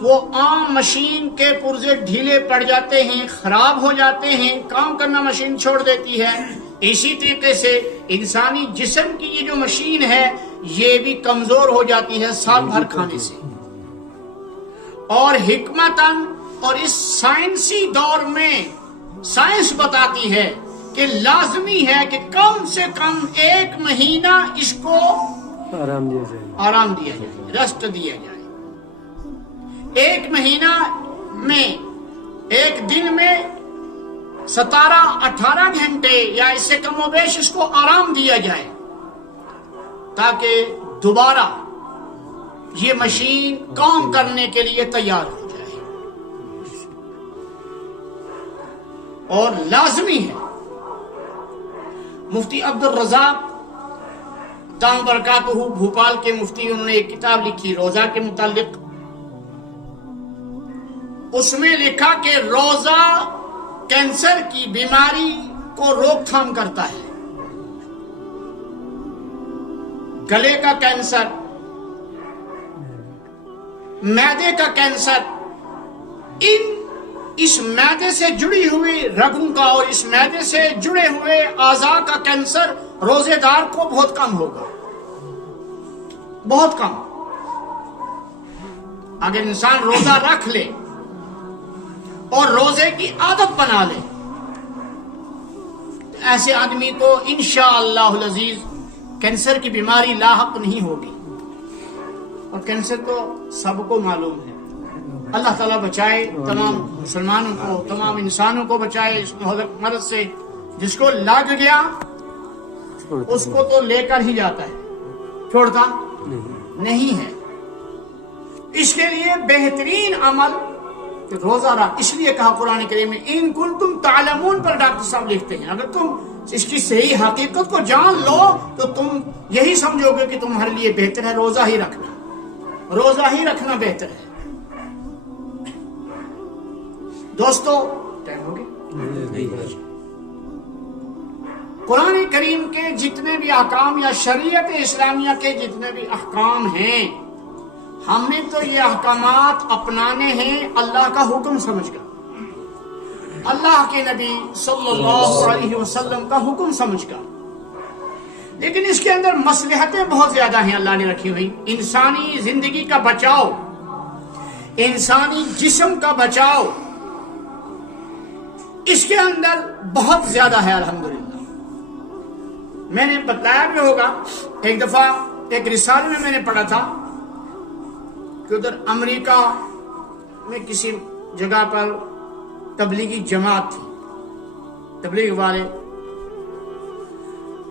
وہ عام مشین کے پرزے ڈھیلے پڑ جاتے ہیں، خراب ہو جاتے ہیں، کام کرنا مشین چھوڑ دیتی ہے، اسی طریقے سے انسانی جسم کی یہ جو مشین ہے یہ بھی کمزور ہو جاتی ہے سال بھر کھانے سے۔ اور حکمتاً اور اس سائنسی دور میں سائنس بتاتی ہے کہ لازمی ہے کہ کم سے کم 1 مہینہ اس کو آرام دیا جائے، ریسٹ دیا جائے۔ 1 مہینہ میں ایک دن میں 17-18 گھنٹے یا اس سے کم و بیش اس کو آرام دیا جائے، تاکہ دوبارہ یہ مشین کام کرنے کے لیے تیار ہو جائے۔ اور لازمی ہے، مفتی عبد الرزاق دام برکاتہ بھوپال کے مفتی، انہوں نے ایک کتاب لکھی روزہ کے متعلق، اس میں لکھا کہ روزہ کینسر کی بیماری کو روک تھام کرتا ہے، گلے کا کینسر، معدے کا کینسر، اس معدے سے جڑی ہوئی رگوں کا اور اس معدے سے جڑے ہوئے اعضاء کا کینسر روزے دار کو بہت کم ہوگا، بہت کم۔ اگر انسان روزہ رکھ لے اور روزے کی عادت بنا لے، ایسے آدمی کو انشاءاللہ العزیز کینسر کی بیماری لاحق نہیں ہوگی۔ اور کینسر تو سب کو معلوم ہے، اللہ تعالیٰ بچائے تمام مسلمانوں کو، تمام انسانوں کو بچائے اس مرض سے۔ جس کو لگ گیا اس کو تو لے کر ہی جاتا ہے، چھوڑتا نہیں ہے۔ اس کے لیے بہترین عمل روزہ رکھ، اس لیے کہا قرآن کریم میں ان کنتم تعلمون پر ڈاکٹر صاحب لکھتے ہیں، اگر تم اس کی صحیح حقیقت کو جان لو تو تم یہی سمجھو گے کہ تمہارے لیے بہتر ہے روزہ ہی رکھنا، روزہ ہی رکھنا بہتر ہے۔ دوستو ٹائم ہو گیا؟ قرآن کریم کے جتنے بھی احکام یا شریعت اسلامیہ کے جتنے بھی احکام ہیں، ہم نے تو یہ احکامات اپنانے ہیں اللہ کا حکم سمجھ کر، اللہ کے نبی صلی اللہ علیہ وسلم کا حکم سمجھ کر، لیکن اس کے اندر مصلحتیں بہت زیادہ ہیں اللہ نے رکھی ہوئی، انسانی زندگی کا بچاؤ، انسانی جسم کا بچاؤ، اس کے اندر بہت زیادہ ہے الحمدللہ. میں نے بتایا بھی ہوگا، ایک دفعہ ایک رسالے میں میں نے پڑھا تھا کہ ادھر امریکہ میں کسی جگہ پر تبلیغی جماعت تھی، تبلیغ والے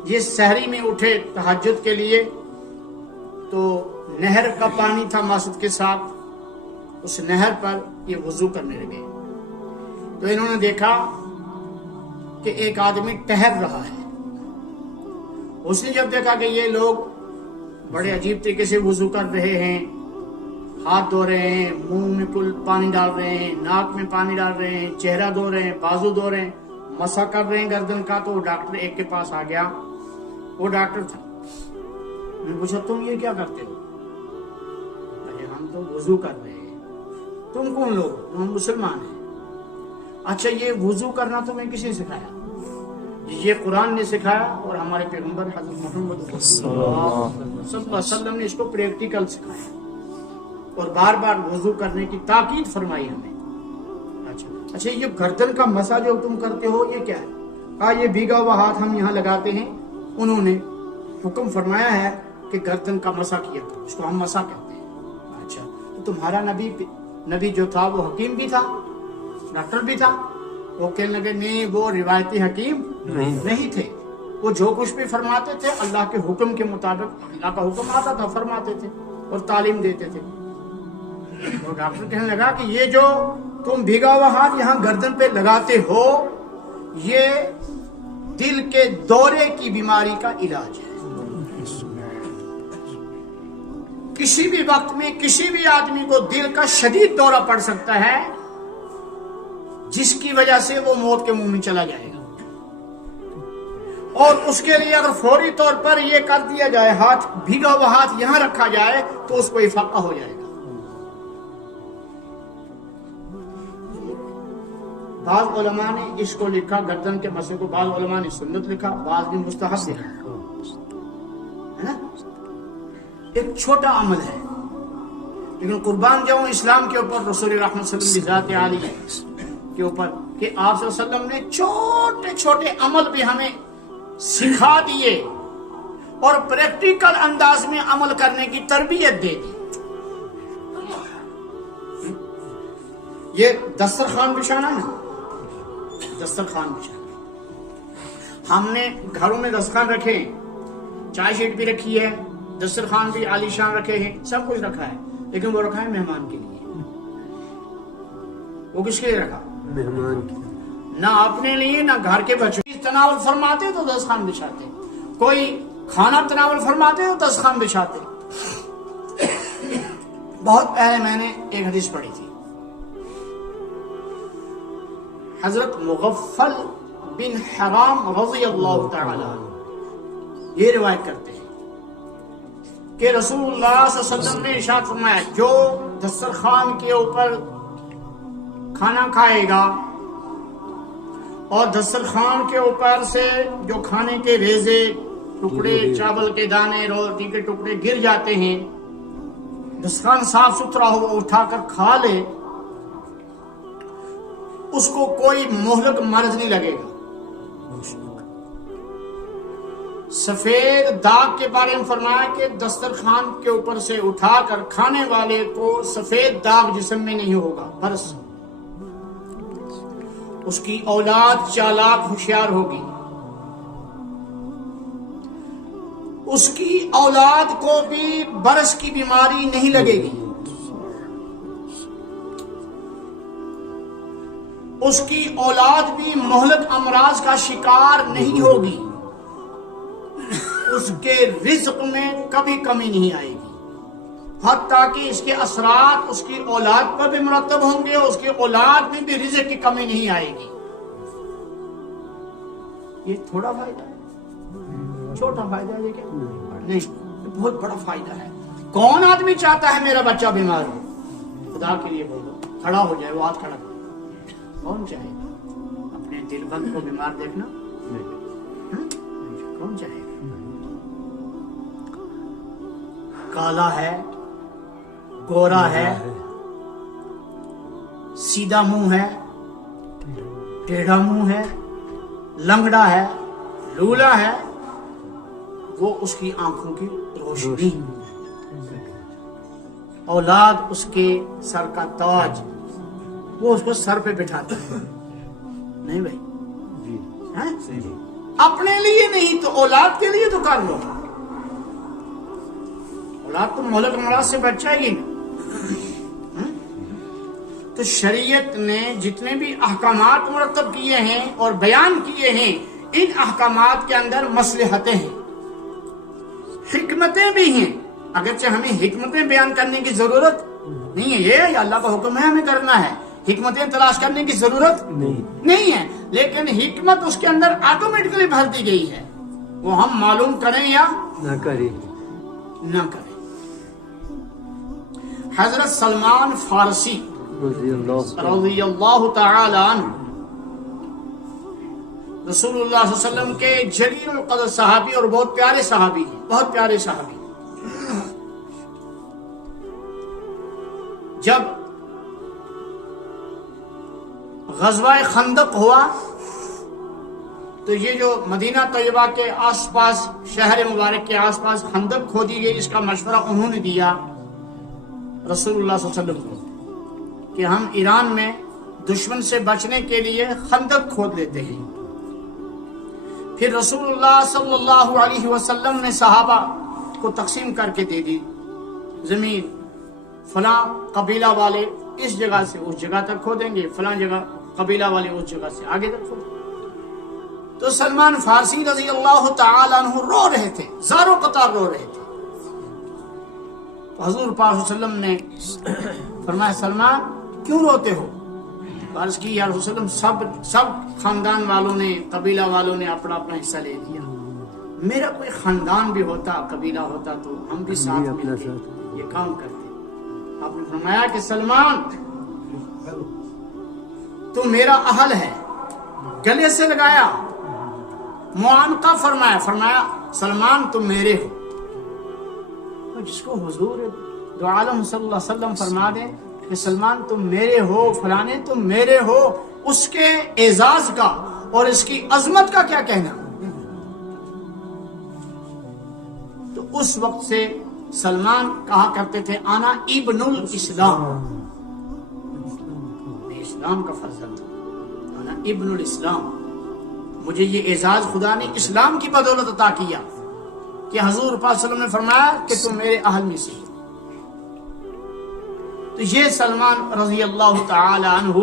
یہ سحری میں اٹھے تہجد کے لیے، تو نہر کا پانی تھا مسجد کے ساتھ، اس نہر پر یہ وضو کرنے لگے. تو انہوں نے دیکھا کہ ایک آدمی ٹہر رہا ہے. اس نے جب دیکھا کہ یہ لوگ بڑے عجیب طریقے سے وضو کر رہے ہیں، ہاتھ دھو رہے ہیں، منہ میں کل پانی ڈال رہے ہیں، ناک میں پانی ڈال رہے ہیں، چہرہ دھو رہے ہیں، بازو دھو رہے ہیں، مسح کر رہے ہیں گردن کا، تو وہ ڈاکٹر ایک کے پاس آ گیا. وہ ڈاکٹر تھا. میں نے پوچھا تم یہ کیا کرتے ہو؟ ہم تو وضو کر رہے ہیں. تم کون لوگ؟ ہم مسلمان ہیں. اچھا یہ وضو کرنا تمہیں کس نے سکھایا؟ یہ قرآن نے سکھایا اور ہمارے پیغمبر حضرت محمد صلی اللہ علیہ وسلم نے اس کو پریکٹیکل سکھایا اور بار بار وضو کرنے کی تاکید فرمائی ہمیں. اچھا یہ گردن کا مسح جو تم کرتے ہو یہ کیا ہے؟ کہا یہ بھیگا ہوا ہاتھ ہم یہاں لگاتے ہیں. انہوں نے حکم فرمایا ہے کہ گردن کا مسح کیا کرو، اس کو ہم مسح کہتے ہیں. اچھا تو تمہارا نبی جو تھا وہ حکیم بھی تھا، ڈاکٹر بھی تھا. وہ کہنے لگے نہیں، وہ روایتی حکیم نہیں تھے، وہ جو کچھ بھی فرماتے تھے اللہ کے حکم کے مطابق، اللہ کا حکم آتا تھا فرماتے تھے اور تعلیم دیتے تھے. وہ ڈاکٹر کہنے لگا کہ یہ جو تم بھیگا ہوا ہاتھ یہاں گردن پہ لگاتے ہو یہ دل کے دورے کی بیماری کا علاج ہے. کسی بھی وقت میں کسی بھی آدمی کو دل کا شدید دورہ پڑ سکتا ہے جس کی وجہ سے وہ موت کے منہ میں چلا جائے گا، اور اس کے لیے اگر فوری طور پر یہ کر دیا جائے، ہاتھ بھیگا ہوا ہاتھ یہاں رکھا جائے تو اس کو افاقہ ہو جائے گا. بعض علماء نے اس کو لکھا گردن کے مسئلے کو، بعض علماء نے سنت لکھا، بعض نے مستحب لکھا. ایک چھوٹا عمل ہے لیکن قربان جاؤں اسلام کے اوپر، رسول رحمت صلی اللہ علیہ وسلم ذات عالی کے اوپر، کہ آپ صلی اللہ علیہ وسلم نے چھوٹے چھوٹے عمل بھی ہمیں سکھا دیے اور پریکٹیکل انداز میں عمل کرنے کی تربیت دے دی. یہ دسترخوان بچھانا نا، دسترخوان بچھانا، ہم نے گھروں میں دسترخوان رکھے ہیں، چائے شیٹ بھی رکھی ہے، دسترخوان بھی عالی شان رکھے ہیں، سب کچھ رکھا ہے، لیکن وہ رکھا ہے مہمان کے لیے. وہ کس کے لیے رکھا؟ مہمان کے، نہ اپنے لیے نہ گھر کے بچوں. تناول فرماتے تو دسترخوان بچھاتے، کوئی کھانا تناول فرماتے تو دسترخوان بچھاتے. بہت پہلے میں نے ایک حدیث پڑھی تھی، حضرت مغفل بن حرام رضی اللہ تعالی عنہ یہ روایت کرتے ہیں کہ رسول اللہ صلی اللہ علیہ وسلم نے ارشاد فرمایا جو دسترخوان کے اوپر کھانا کھائے گا اور دسترخوان کے اوپر سے جو کھانے کے ریزے، ٹکڑے، چاول کے دانے، روٹی کے ٹکڑے گر جاتے ہیں، دسترخوان صاف ستھرا ہو، اٹھا کر کھا لے، اس کو کوئی مہلک مرض نہیں لگے گا. سفید داغ کے بارے میں فرمایا کہ دسترخوان کے اوپر سے اٹھا کر کھانے والے کو سفید داغ جسم میں نہیں ہوگا برس. اس کی اولاد چالاک ہوشیار ہوگی، اس کی اولاد کو بھی برس کی بیماری نہیں لگے گی، اس کی اولاد بھی مہلک امراض کا شکار نہیں ہوگی، اس کے رزق میں کبھی کمی نہیں آئے گی، حتیٰ کہ اس کے اثرات اس کی اولاد پر بھی مرتب ہوں گے، اس کی اولاد میں بھی رزق کی کمی نہیں آئے گی. یہ تھوڑا فائدہ ہے، چھوٹا فائدہ ہے لیکن نہیں، بہت بڑا فائدہ ہے. کون آدمی چاہتا ہے میرا بچہ بیمار ہو؟ خدا کے لیے بولو، کھڑا ہو جائے، وہ ہاتھ کھڑا کرے. کون چاہے گا اپنے دل بند کو بیمار دیکھنا؟ کون چاہے گا؟ کالا ہے، گورا ہے، سیدھا منہ ہے، ٹیڑھا منہ ہے، لنگڑا ہے، لولا ہے، وہ اس کی آنکھوں کی روشنی، اولاد اس کے سر کا تاج، وہ اس کو سر پہ بٹھاتا ہے. نہیں بھائی، ہیں؟ اپنے لیے نہیں تو اولاد کے لیے تو کر لو. اولاد تو مہلک مراد سے بچ جائے گی. تو شریعت نے جتنے بھی احکامات مرتب کیے ہیں اور بیان کیے ہیں، ان احکامات کے اندر مصلحتیں ہیں، حکمتیں بھی ہیں. اگرچہ ہمیں حکمتیں بیان کرنے کی ضرورت نہیں ہے، یہ اللہ کا حکم ہے ہمیں کرنا ہے، حکمتیں تلاش کرنے کی ضرورت نہیں ہے، لیکن حکمت اس کے اندر آٹومیٹکلی بھر دی گئی ہے، وہ ہم معلوم کریں یا نہ کریں. حضرت سلمان فارسی رضی اللہ تعالی عنہ رسول اللہ صلی اللہ علیہ وسلم کے جلیل القدر صحابی اور بہت پیارے صحابی ہیں، بہت پیارے صحابی. جب غزوہ خندق ہوا تو یہ جو مدینہ طیبہ کے آس پاس، شہر مبارک کے آس پاس خندق کھودی گئی، اس کا مشورہ انہوں نے دیا رسول اللہ صلی اللہ علیہ وسلم کو کہ ہم ایران میں دشمن سے بچنے کے لیے خندق کھود لیتے ہیں. پھر رسول اللہ صلی اللہ علیہ وسلم نے صحابہ کو تقسیم کر کے دے دی زمین، فلاں قبیلہ والے اس جگہ سے اس جگہ تک کھودیں گے، فلاں جگہ قبیلہ والے اس جگہ سے آگے تک کھودیں گے. تو سلمان فارسی رضی اللہ تعالی عنہ رو رہے تھے، زاروں قطار رو رہے تھے. حضور پاک صلی اللہ علیہ وسلم نے فرمایا سلمان کیوں روتے ہو؟ عرض کی یا رسول اللہ سب خاندان والوں نے، قبیلہ والوں نے اپنا اپنا حصہ لے لیا، میرا کوئی خاندان بھی ہوتا، قبیلہ ہوتا تو ہم بھی ساتھ مل کے یہ کام کرتے. آپ نے فرمایا کہ سلمان تو میرا اہل ہے، گلے سے لگایا، معانقہ فرمایا سلمان تم میرے ہو. جس کو حضور دو عالم صلی اللہ علیہ وسلم فرما دیں کہ سلمان تم میرے ہو، فلانے تم میرے ہو، اس کے اعزاز کا اور اس کی عظمت کا کیا کہنا. تو اس وقت سے سلمان کہا کرتے تھے انا ابن الاسلام، میں اسلام کا فرزند ہوں، انا ابن الاسلام. مجھے یہ اعزاز خدا نے اسلام کی بدولت عطا کیا کہ حضور پاک صلی اللہ علیہ وسلم نے فرمایا کہ تم میرے اہل میں سے. تو یہ سلمان رضی اللہ تعالی عنہ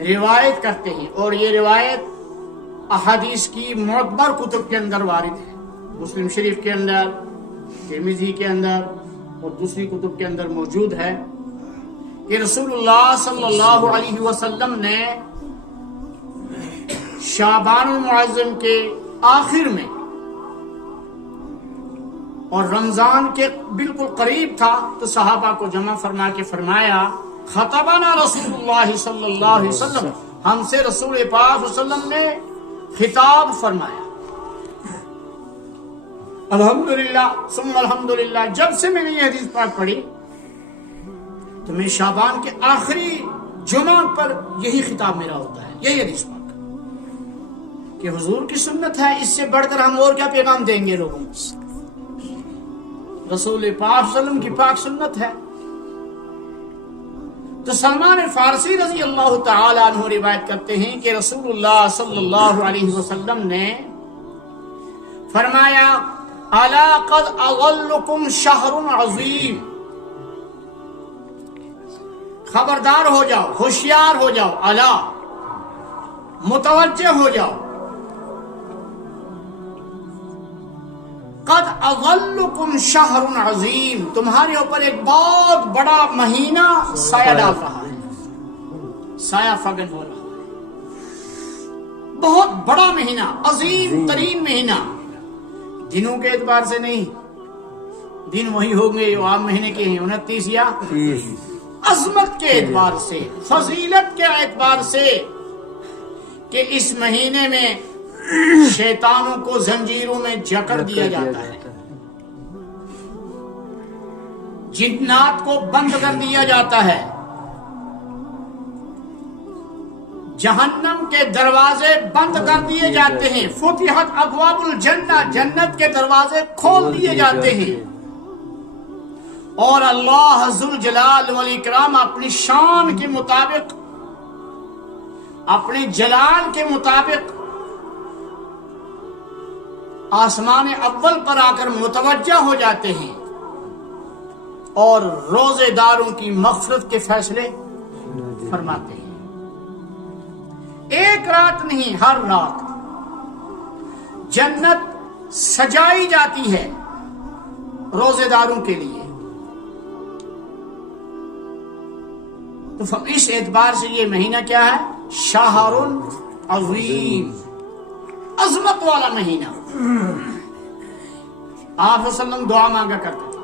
روایت کرتے ہیں، اور یہ روایت احادیث کی معتبر کتب کے اندر وارد ہے، مسلم شریف کے اندر، ترمذی کے اندر اور دوسری کتب کے اندر موجود ہے کہ رسول اللہ صلی اللہ علیہ وسلم نے شعبان المعظم کے آخر میں اور رمضان کے بالکل قریب تھا تو صحابہ کو جمع فرما کے فرمایا خطبنا رسول اللہ صلی اللہ علیہ وسلم، ہم سے رسول پاک صلی اللہ علیہ وسلم نے خطاب فرمایا. الحمدللہ ثم الحمدللہ. جب سے میں نے یہ حدیث پاک پڑھی تو میں شعبان کے آخری جمعہ پر یہی خطاب میرا ہوتا ہے، یہی حدیث پاک کہ حضور کی سنت ہے، اس سے بڑھ کر ہم اور کیا پیغام دیں گے لوگوں کو. رسول پاک صلی اللہ علیہ وسلم کی پاک سنت ہے. تو سلمان فارسی رضی اللہ تعالی عنہ روایت کرتے ہیں کہ رسول اللہ صلی اللہ علیہ وسلم نے فرمایا الا قد اظلکم شہر عظیم، خبردار ہو جاؤ، ہوشیار ہو جاؤ، الا متوجہ ہو جاؤ، قد اظلکم شہر عظیم، تمہارے اوپر ایک بہت بڑا مہینہ سایہ ڈال رہا ہے، سایہ فگن ہو رہا ہے، بہت بڑا مہینہ، عظیم ترین مہینہ. دنوں کے اعتبار سے نہیں، دن وہی ہوں گے جو عام مہینے کے ہیں 29 یا 30. عظمت کے اعتبار سے، فضیلت کے اعتبار سے کہ اس مہینے میں شیطانوں کو زنجیروں میں جکڑ دیا جاتا ہے، جنات کو بند کر دیا جاتا ہے، جہنم کے دروازے بند کر دیے جاتے ہیں، فتحت ابواب الجنہ، جنت کے دروازے کھول دیے جاتے ہیں، اور اللہ ذوالجلال والاکرام اپنی شان کے مطابق، اپنے جلال کے مطابق آسمان اول پر آ کر متوجہ ہو جاتے ہیں اور روزے داروں کی مغفرت کے فیصلے فرماتے ہیں۔ ایک رات نہیں، ہر رات جنت سجائی جاتی ہے روزے داروں کے لیے۔ تو اس اعتبار سے یہ مہینہ کیا ہے؟ شہر عظیم، عظمت والا مہینہ۔ آپ وسلم دعا مانگا کرتے تھے،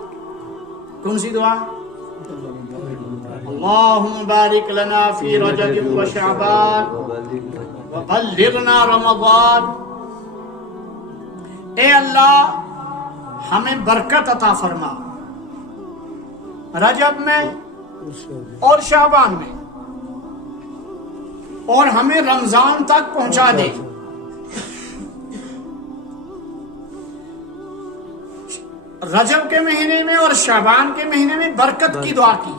کون سی دعا؟ اللہم بارک لنا فی رجب و شعبان وبلغنا رمضان۔ اے اللہ ہمیں برکت عطا فرما رجب میں اور شعبان میں، اور ہمیں رمضان تک پہنچا دے۔ رجب کے مہینے میں اور شعبان کے مہینے میں برکت کی دعا کی۔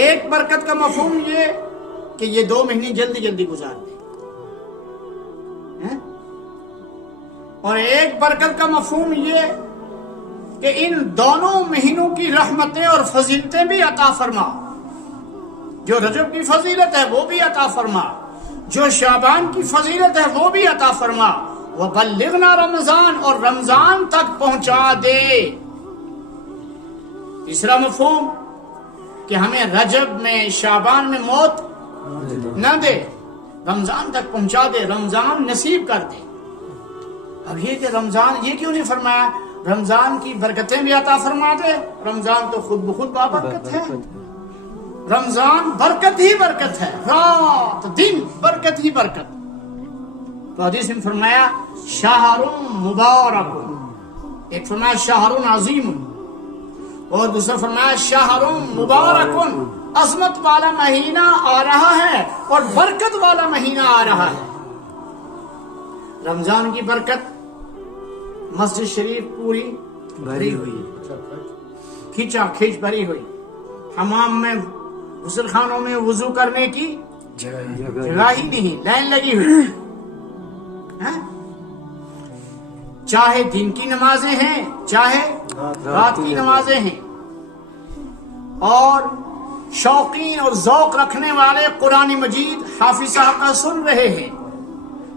ایک برکت کا مفہوم یہ کہ یہ 2 مہینے جلدی جلدی گزار دیں، اور ایک برکت کا مفہوم یہ کہ ان دونوں مہینوں کی رحمتیں اور فضیلتیں بھی عطا فرما۔ جو رجب کی فضیلت ہے وہ بھی عطا فرما، جو شعبان کی فضیلت ہے وہ بھی عطا فرما، وبلغنا رمضان، اور رمضان تک پہنچا دے۔ تیسرا مفہوم کہ ہمیں رجب میں شعبان میں موت نہ دے، رمضان تک پہنچا دے، رمضان نصیب کر دے۔ اب یہ کہ رمضان، یہ کیوں نہیں فرمایا رمضان کی برکتیں بھی عطا فرما دے؟ رمضان تو خود بخود بابرکت ہے، رمضان برکت ہی برکت ہے، رات دن برکت ہی برکت۔ تو حدیث میں فرمایا شہر مبارک، ایک فرمایا شہر عظیم، اور دوسرا فرمایا شہر مبارک، عظمت والا مہینہ آ رہا ہے اور برکت والا مہینہ آ رہا ہے۔ رمضان کی برکت، مسجد شریف پوری بھری ہوئی، کھینچا کھینچ بھری ہوئی، حمام میں، غسل خانوں میں وضو کرنے کی جگہ ہی نہیں، لائن لگی ہوئی، چاہے دن کی نمازیں ہیں چاہے رات کی نمازیں ہیں، اور شوقین اور ذوق رکھنے والے قرآن مجید حافظ صاحب کا سن رہے ہیں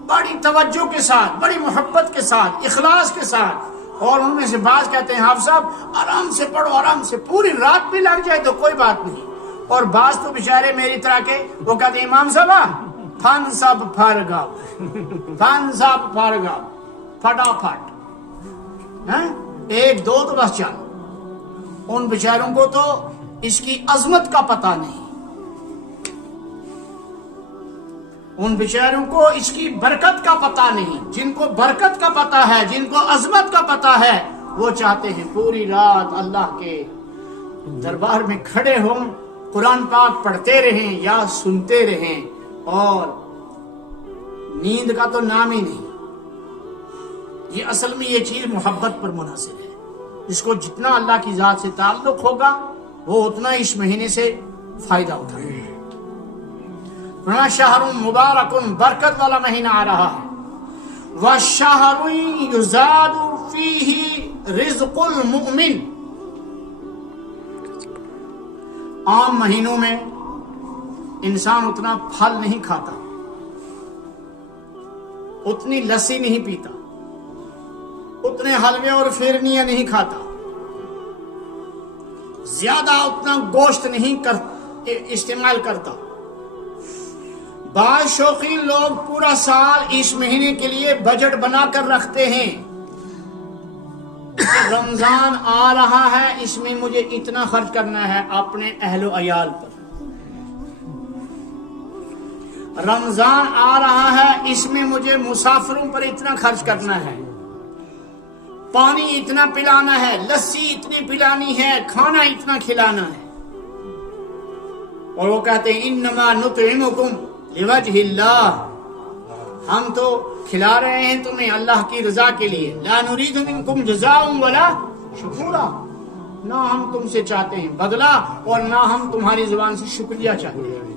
بڑی توجہ کے ساتھ، بڑی محبت کے ساتھ، اخلاص کے ساتھ، اور ان میں سے بعض کہتے ہیں حافظ صاحب آرام سے پڑھو، آرام سے، پوری رات بھی لگ جائے تو کوئی بات نہیں، اور بعض تو بیچارے میری طرح کے وہ کہتے ہیں امام صاحب فن سب پھرگا، فن سب پھرگا، فٹافٹ، ایک دو تو بس چل۔ ان بیچاروں کو تو اس کی عظمت کا پتہ نہیں، ان بیچاروں کو اس کی برکت کا پتہ نہیں۔ جن کو برکت کا پتہ ہے، جن کو عظمت کا پتہ ہے، وہ چاہتے ہیں پوری رات اللہ کے دربار میں کھڑے ہوں، قرآن پاک پڑھتے رہیں یا سنتے رہیں، اور نیند کا تو نام ہی نہیں۔ یہ اصل میں یہ چیز محبت پر منحصر ہے، جس کو جتنا اللہ کی ذات سے تعلق ہوگا وہ اتنا اس مہینے سے فائدہ اٹھائے گا۔ شہر مبارک، برکت والا مہینہ آ رہا ہے، وَالشَّهْرُ يُزَادُ فِيهِ رِزْقُ الْمُؤْمِنِ۔ عام مہینوں میں انسان اتنا پھل نہیں کھاتا، اتنی لسی نہیں پیتا، اتنے حلوے اور پھرنیاں نہیں کھاتا، زیادہ اتنا گوشت نہیں استعمال کرتا۔ بعض شوقین لوگ پورا سال اس مہینے کے لیے بجٹ بنا کر رکھتے ہیں کہ رمضان آ رہا ہے، اس میں مجھے اتنا خرچ کرنا ہے اپنے اہل و عیال پر، رمضان آ رہا ہے اس میں مجھے مسافروں پر اتنا خرچ کرنا ہے، پانی اتنا پلانا ہے، لسی اتنی پلانی ہے، کھانا اتنا کھلانا ہے۔ اور وہ کہتے ہیں انما نطعمکم لوجہللہ، ہم تو کھلا رہے ہیں تمہیں اللہ کی رضا کے لیے، لا نرید منکم جزاء ولا شکورا، نہ ہم تم سے چاہتے ہیں بدلہ اور نہ ہم تمہاری زبان سے شکریہ چاہتے ہیں،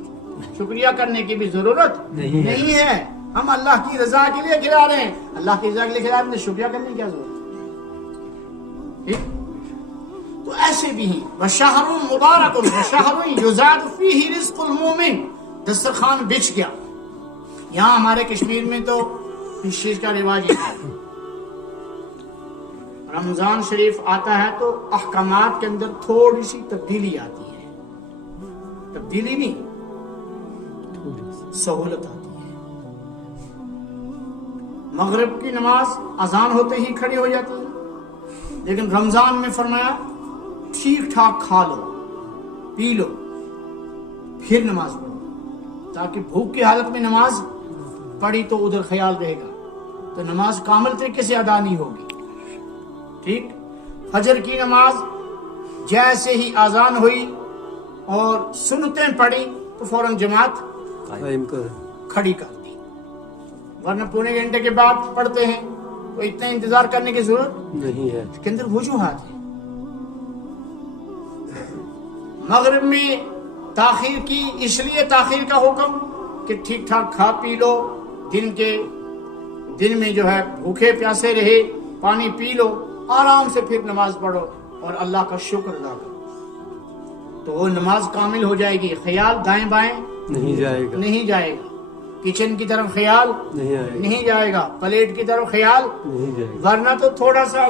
شکریہ کرنے کی بھی ضرورت نہیں ہے، ہم اللہ کی رضا کے لیے کھلا رہے ہیں، اللہ کی رضا کے لیے کھلا رہے ہیں، شکریہ کرنے کی کیا ضرورت ہے؟ تو ایسے بھی ہیں وشہر مبارک وشہر یزاد فیہ رزق المومن، دسترخوان بچھ گیا۔ یہاں ہمارے کشمیر میں تو اس چیز کا رواج ہے، رمضان شریف آتا ہے تو احکامات کے اندر تھوڑی سی تبدیلی آتی ہے، تبدیلی نہیں سہولت آتی ہے۔ مغرب کی نماز اذان ہوتے ہی کھڑی ہو جاتی ہے، لیکن رمضان میں فرمایا ٹھیک ٹھاک کھا لو پی لو پھر نماز پڑھو، تاکہ بھوک کی حالت میں نماز پڑھی تو ادھر خیال رہے گا، تو نماز کامل طریقے سے ادا نہیں ہوگی۔ ٹھیک، فجر کی نماز جیسے ہی اذان ہوئی اور سنتیں پڑھی تو فوراً جماعت کھڑی کر دی، ورنہ پونے گھنٹے کے بعد پڑھتے ہیں تو اتنا انتظار کرنے کی ضرورت نہیں ہے، اس کے اندر وجوہات ہیں۔ مغرب میں تاخیر کی اس لیے تاخیر کا حکم کہ ٹھیک ٹھاک کھا پی لو، دن میں جو ہے بھوکے پیاسے رہے، پانی پی لو، آرام سے پھر نماز پڑھو اور اللہ کا شکر ادا کرو، تو وہ نماز کامل ہو جائے گی۔ خیال دائیں بائیں نہیں جائے گا، کچن کی طرف خیال نہیں جائے گا، پلیٹ کی طرف خیال نہیں جائے گا، ورنہ تو تھوڑا سا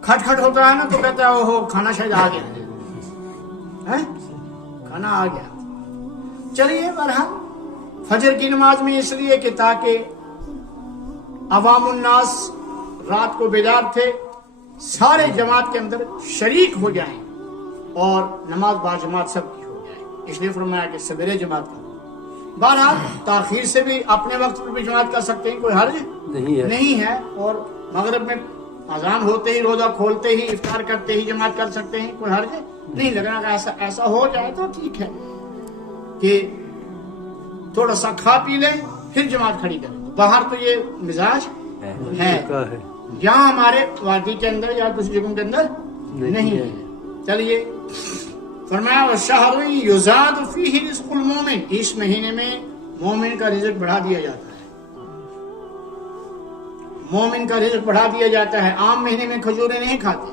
کھٹ کھٹ ہوتا ہے نا تو کہتا ہے اوہو کھانا شاید آ گیا، کھانا آ گیا۔ چلیے بہرحال فجر کی نماز میں اس لیے کہ تاکہ عوام الناس رات کو بیدار تھے، سارے جماعت کے اندر شریک ہو جائیں اور نماز باجماعت سب کی ہو جائے، اس لیے فرمایا کہ سویرے جماعت کرو۔ بہرحال تاخیر سے بھی اپنے وقت پر بھی جماعت کر سکتے ہیں، کوئی حرج نہیں ہے، اور مغرب میں اذان ہوتے ہی روزہ کھولتے ہی افطار کرتے ہی جماعت کر سکتے ہیں، کوئی حرج نہیں لگنا۔ اگر ایسا ہو جائے تو ٹھیک ہے کہ تھوڑا سا کھا پی لیں پھر جماعت کھڑی کریں، باہر تو یہ مزاج ہے، یہاں ہمارے وادی کے اندر یا دوسری جگہوں کے اندر نہیں ہے۔ چلیے فرمایا وشہر یزاد فیہ رزق المومن، اس مہینے میں مومن کا رزق بڑھا دیا جاتا ہے، مومن کا رزق بڑھا دیا جاتا ہے۔ عام مہینے میں کھجوریں نہیں کھاتے،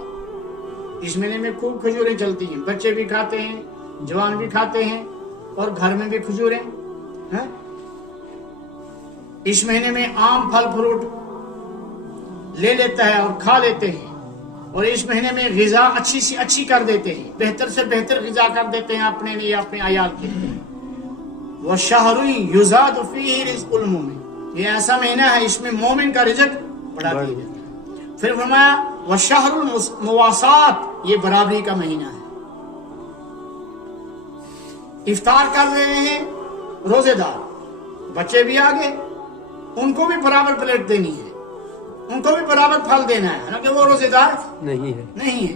اس مہینے میں خوب کھجوریں چلتی ہیں، بچے بھی کھاتے ہیں، جوان بھی کھاتے ہیں، اور گھر میں بھی کھجوریں۔ اس مہینے میں عام پھل فروٹ لے لیتا ہے اور کھا لیتے ہیں، اور اس مہینے میں غذا اچھی سی اچھی کر دیتے ہیں، بہتر سے بہتر غذا کر دیتے ہیں اپنے لیے اپنے عیال کے لیے۔ وَالشَّهْرُ يُزَادُ فِيهِ رِزْقُ الْمُؤْمِنِ، یہ ایسا مہینہ ہے اس میں مومن کا رزق بڑھا دیا جاتا ہے۔ پھر فرمایا وَالشَّهْرُ الْمُوَاسَاةِ، یہ برابری کا مہینہ ہے۔ افطار کر رہے ہیں روزے دار، بچے بھی آگے، ان کو بھی برابر پلیٹ دینی ہے، ان کو بھی برابر پھل دینا ہے، حالانکہ وہ روزے دار نہیں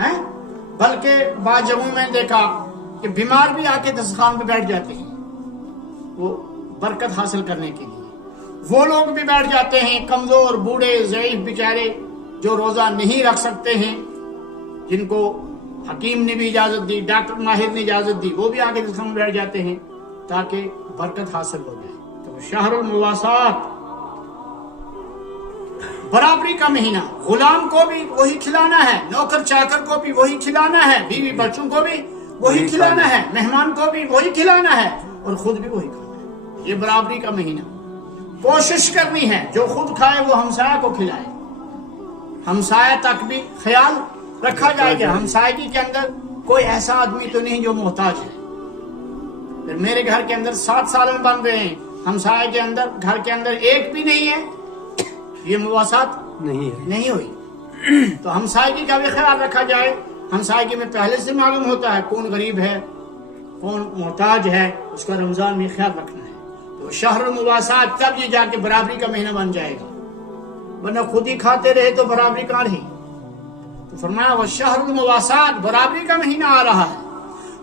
ہے، بلکہ بعض جگہوں میں دیکھا کہ بیمار بھی آ کے دسترخوان پہ بیٹھ جاتے ہیں وہ برکت حاصل کرنے کے لیے، وہ لوگ بھی بیٹھ جاتے ہیں کمزور بوڑھے ضعیف بیچارے جو روزہ نہیں رکھ سکتے ہیں، جن کو حکیم نے بھی اجازت دی، ڈاکٹر ماہر نے اجازت دی، وہ بھی آ کے دسترخوان پہ بیٹھ جاتے ہیں تاکہ برکت حاصل ہو جائے۔ تو شہر المواسات، برابری کا مہینہ، غلام کو بھی وہی کھلانا ہے، نوکر چاکر کو بھی وہی کھلانا ہے، بیوی بچوں کو بھی وہی کھلانا ہے، مہمان کو بھی وہی کھلانا ہے، اور خود بھی وہی کھانا ہے۔ یہ برابری کا مہینہ، کوشش کرنی ہے جو خود کھائے وہ ہمسایہ کو کھلائے، ہمسایہ تک بھی خیال رکھا جائے گا، ہمسایگی کے اندر کوئی ایسا آدمی تو نہیں جو محتاج ہے۔ پھر میرے گھر کے اندر 7 سال میں بن رہے ہیں، ہمسایہ کے اندر گھر کے اندر ایک بھی نہیں ہے، یہ مواسات نہیں ہوئی۔ تو ہمسایگی کا بھی خیال رکھا جائے، ہمسایگی میں پہلے سے معلوم ہوتا ہے کون غریب ہے کون محتاج ہے، اس کا رمضان میں خیال رکھنا ہے۔ تو شہر المواسات، تب یہ جا کے برابری کا مہینہ بن جائے گا، ورنہ خود ہی کھاتے رہے تو برابری کہاں رہی۔ تو فرمایا وہ شہر المواسات، برابری کا مہینہ آ رہا ہے۔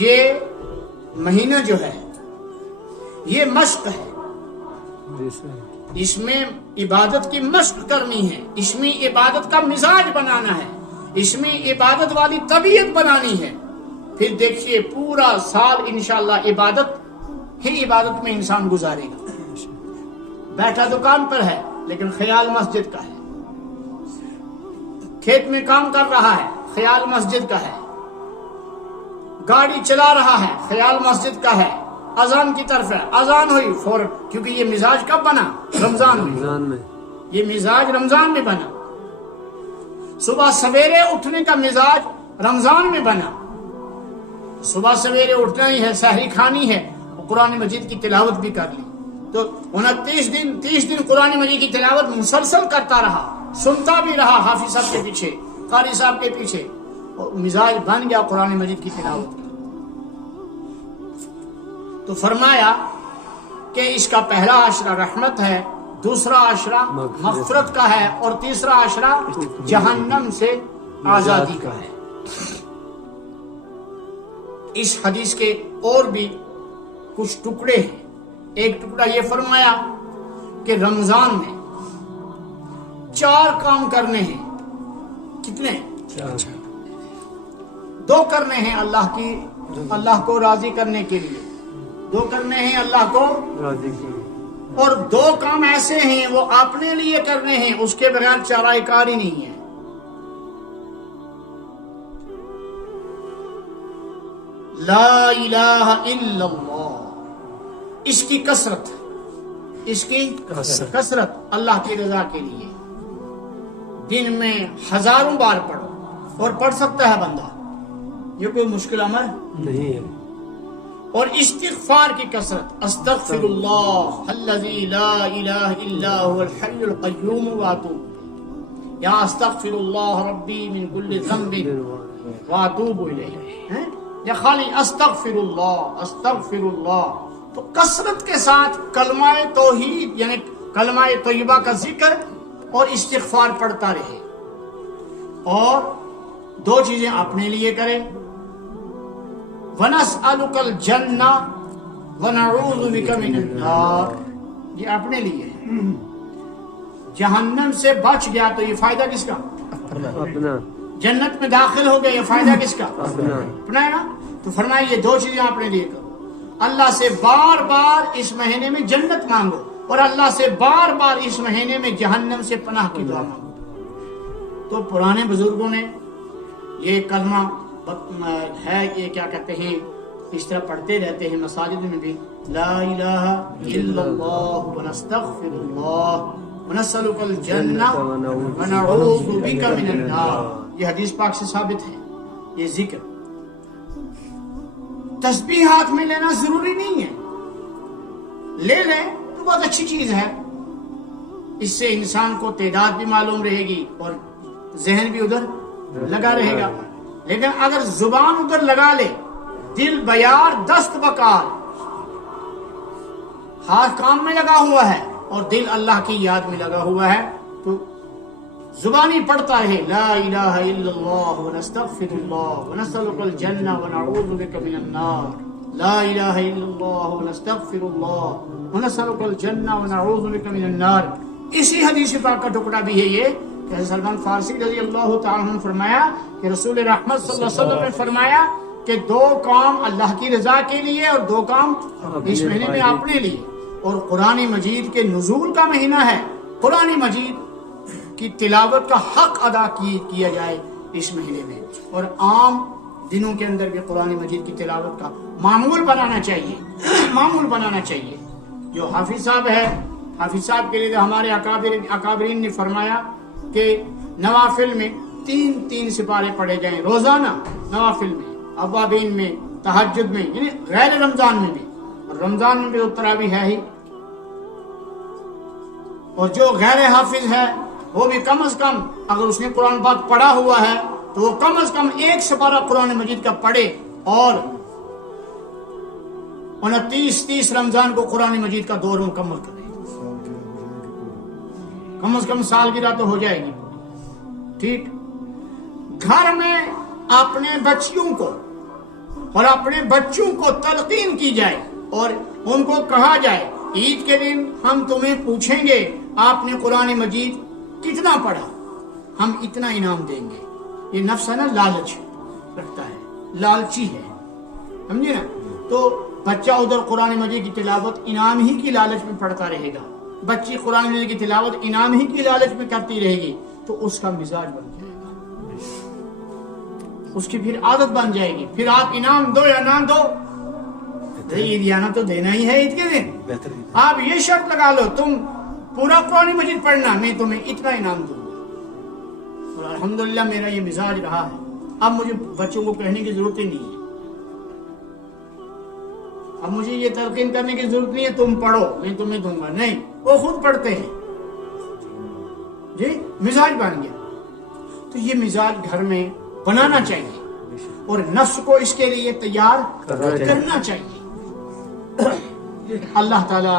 یہ مہینہ جو ہے یہ مشق ہے، اس میں عبادت کی مشق کرنی ہے، اس میں عبادت کا مزاج بنانا ہے، اس میں عبادت والی طبیعت بنانی ہے. پھر دیکھیے پورا سال انشاءاللہ عبادت ہی عبادت میں انسان گزارے گا. بیٹھا دکان پر ہے لیکن خیال مسجد کا ہے، کھیت میں کام کر رہا ہے خیال مسجد کا ہے، گاڑی چلا رہا ہے خیال مسجد کا ہے، اذان کی طرف ہے، اذان ہوئی فوراً، کیونکہ یہ مزاج کب بنا؟ رمضان میں. یہ مزاج رمضان میں بنا. صبح سویرے اٹھنے کا مزاج رمضان میں بنا. صبح سویرے اٹھنا ہی ہے، سحری کھانی ہے، قرآن مجید کی تلاوت بھی کر لی. تو 30 دن قرآن مجید کی تلاوت مسلسل کرتا رہا، سنتا بھی رہا حافظ صاحب کے پیچھے، قاری صاحب کے پیچھے، اور مزاج بن گیا قرآن مجید کی تلاوت کا. تو فرمایا کہ اس کا پہلا عشرہ رحمت ہے، دوسرا عشرہ مغفرت کا ہے، اور تیسرا عشرہ جہنم سے آزادی کا ہے. اس حدیث کے اور بھی کچھ ٹکڑے ہیں. ایک ٹکڑا یہ فرمایا کہ رمضان میں 4 کام کرنے ہیں. کتنے؟ 2 کرنے ہیں اللہ کو راضی کرنے کے لیے، 2 کرنے ہیں اللہ کو راضی کے لیے، اور 2 کام ایسے ہیں وہ اپنے لیے کرنے ہیں، اس کے بغیر چارہ کاری نہیں ہے. لا الہ الا اللہ، اس کی کثرت، اس کی کثرت اللہ کی رضا کے لیے. دن میں 1000 بار پڑھو، اور پڑھ سکتا ہے بندہ، یہ کوئی مشکل امر نہیں ہے. اور استغفار کی کثرت، استغفر اللہ الذی لا الہ الا هو الحی القیوم واتوب، یا استغفر اللہ ربی من کل ذنب واتوب الیہ، یا خالی استغفر اللہ. تو کثرت کے ساتھ کلمہ توحید یعنی کلمہ طیبہ کا ذکر اور استغفار پڑھتا رہے، اور 2 چیزیں اپنے لیے کرے. وَنَسْأَلُكَ الْجَنَّةَ وَنَعُوذُ بِكَ مِنَ النَّارِ، یہ اپنے لیے ہے. جہنم سے بچ گیا تو یہ فائدہ کس کا؟ اپنا. جنت میں داخل ہو گیا، یہ فائدہ کس کا؟ اپنا ہے نا. تو فرمایا یہ 2 چیزیں اپنے لیے کرو. اللہ سے بار بار اس مہینے میں جنت مانگو، اور اللہ سے بار بار اس مہینے میں جہنم سے پناہ کی دعا مانگو. تو پرانے بزرگوں نے یہ کلمہ ہے، یہ کیا کہتے ہیں، اس طرح پڑھتے رہتے ہیں مساجد میں بھی، لا الہ الا اللہ ونستغفر اللہ ونسألک الجنہ ونعوذ بک من النار. یہ حدیث پاک سے ثابت ہے. یہ ذکر تسبیح ہاتھ میں لینا ضروری نہیں ہے، لے لیں تو بہت اچھی چیز ہے. اس سے انسان کو تعداد بھی معلوم رہے گی اور ذہن بھی ادھر لگا رہے گا. لیکن اگر زبان ادھر لگا لے، دل بیار دست بکار، ہاتھ کام میں لگا ہوا ہے اور دل اللہ کی یاد میں لگا ہوا ہے، تو زبانی پڑھتا رہے لا الہ الا اللہ ونستغفر اللہ ونسألک الجنہ ونعوذ بک من النار، لا الہ الا اللہ ونستغفر اللہ ونسألک الجنہ ونعوذ بک من النار. اسی حدیث پاک کا ٹکڑا بھی ہے یہ کہ سلمان فارسی رضی اللہ تعالیٰ عنہ فرمایا کہ رسول رحمت صلی اللہ علیہ وسلم نے فرمایا کہ 2 کام اللہ کی رضا کے لیے اور 2 کام اس مہینے میں اپنے لیے. اور قرآن مجید کے نزول کا مہینہ ہے، قرآن مجید کی تلاوت کا حق ادا کیا جائے اس مہینے میں، اور عام دنوں کے اندر بھی قرآن مجید کی تلاوت کا معمول بنانا چاہیے. جو حافظ صاحب ہے، حافظ صاحب کے لیے ہمارے اکابرین نے فرمایا کہ نوافل میں 3 سپارے پڑھے جائیں روزانہ، نوافل میں، اوابین میں، تہجد میں، یعنی غیر رمضان میں بھی. اور رمضان میں بھی تو تراویح ہے ہی. اور جو غیر حافظ ہے وہ بھی کم از کم اگر اس نے قرآن پاک پڑھا ہوا ہے تو وہ کم از کم 1 سپارہ قرآن مجید کا پڑھے، اور 29 رمضان کو قرآن مجید کا دور مکمل کرے. کم از کم سالگرہ تو ہو جائے گی. ٹھیک، گھر میں اپنے بچیوں کو اور اپنے بچوں کو تلقین کی جائے اور ان کو کہا جائے عید کے دن ہم تمہیں پوچھیں گے آپ نے قرآن مجید کتنا پڑھا، ہم اتنا انعام دیں گے۔ یہ نفس ہے نا، لالچ رکھتا ہے، لالچی ہے، سمجھے نا؟ تو بچہ ادھر قرآن مجید کی تلاوت انعام ہی کی لالچ میں پڑھتا رہے گا، بچی قرآن مجید کی تلاوت انعام ہی کی لالچ میں کرتی رہے گی، تو اس کا مزاج بن جائے گا، اس کی پھر عادت بن جائے گی۔ پھر آپ انعام دو یا نہ دو، عیدیانہ تو دینا ہی ہے عید کے دن۔ آپ یہ شرط لگا لو تم پورا قرآن مجید پڑھنا، میں تمہیں اتنا انعام دوں گا، اور الحمدللہ میرا یہ مزاج رہا ہے۔ اب مجھے بچوں کو کہنے کی ضرورت ہی نہیں ہے، اب مجھے یہ تلقین کرنے کی ضرورت نہیں ہے تم پڑھو میں تمہیں دوں گا، نہیں، وہ خود پڑھتے ہیں، جی مزاج بن گیا۔ تو یہ مزاج گھر میں بنانا چاہیے اور نفس کو اس کے لیے تیار کرنا چاہیے۔ اللہ تعالی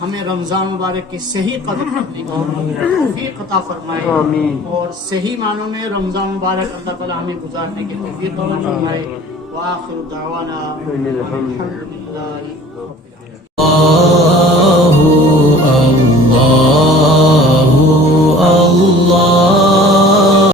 ہمیں رمضان مبارک کی صحیح قدر کرنے کی توفیق عطا فرمائے اور صحیح معنوں میں رمضان مبارک اللہ تعالی ہمیں گزارنے کی توفیق عطا فرمائے۔ وآخر دعوانا الحمدللہ۔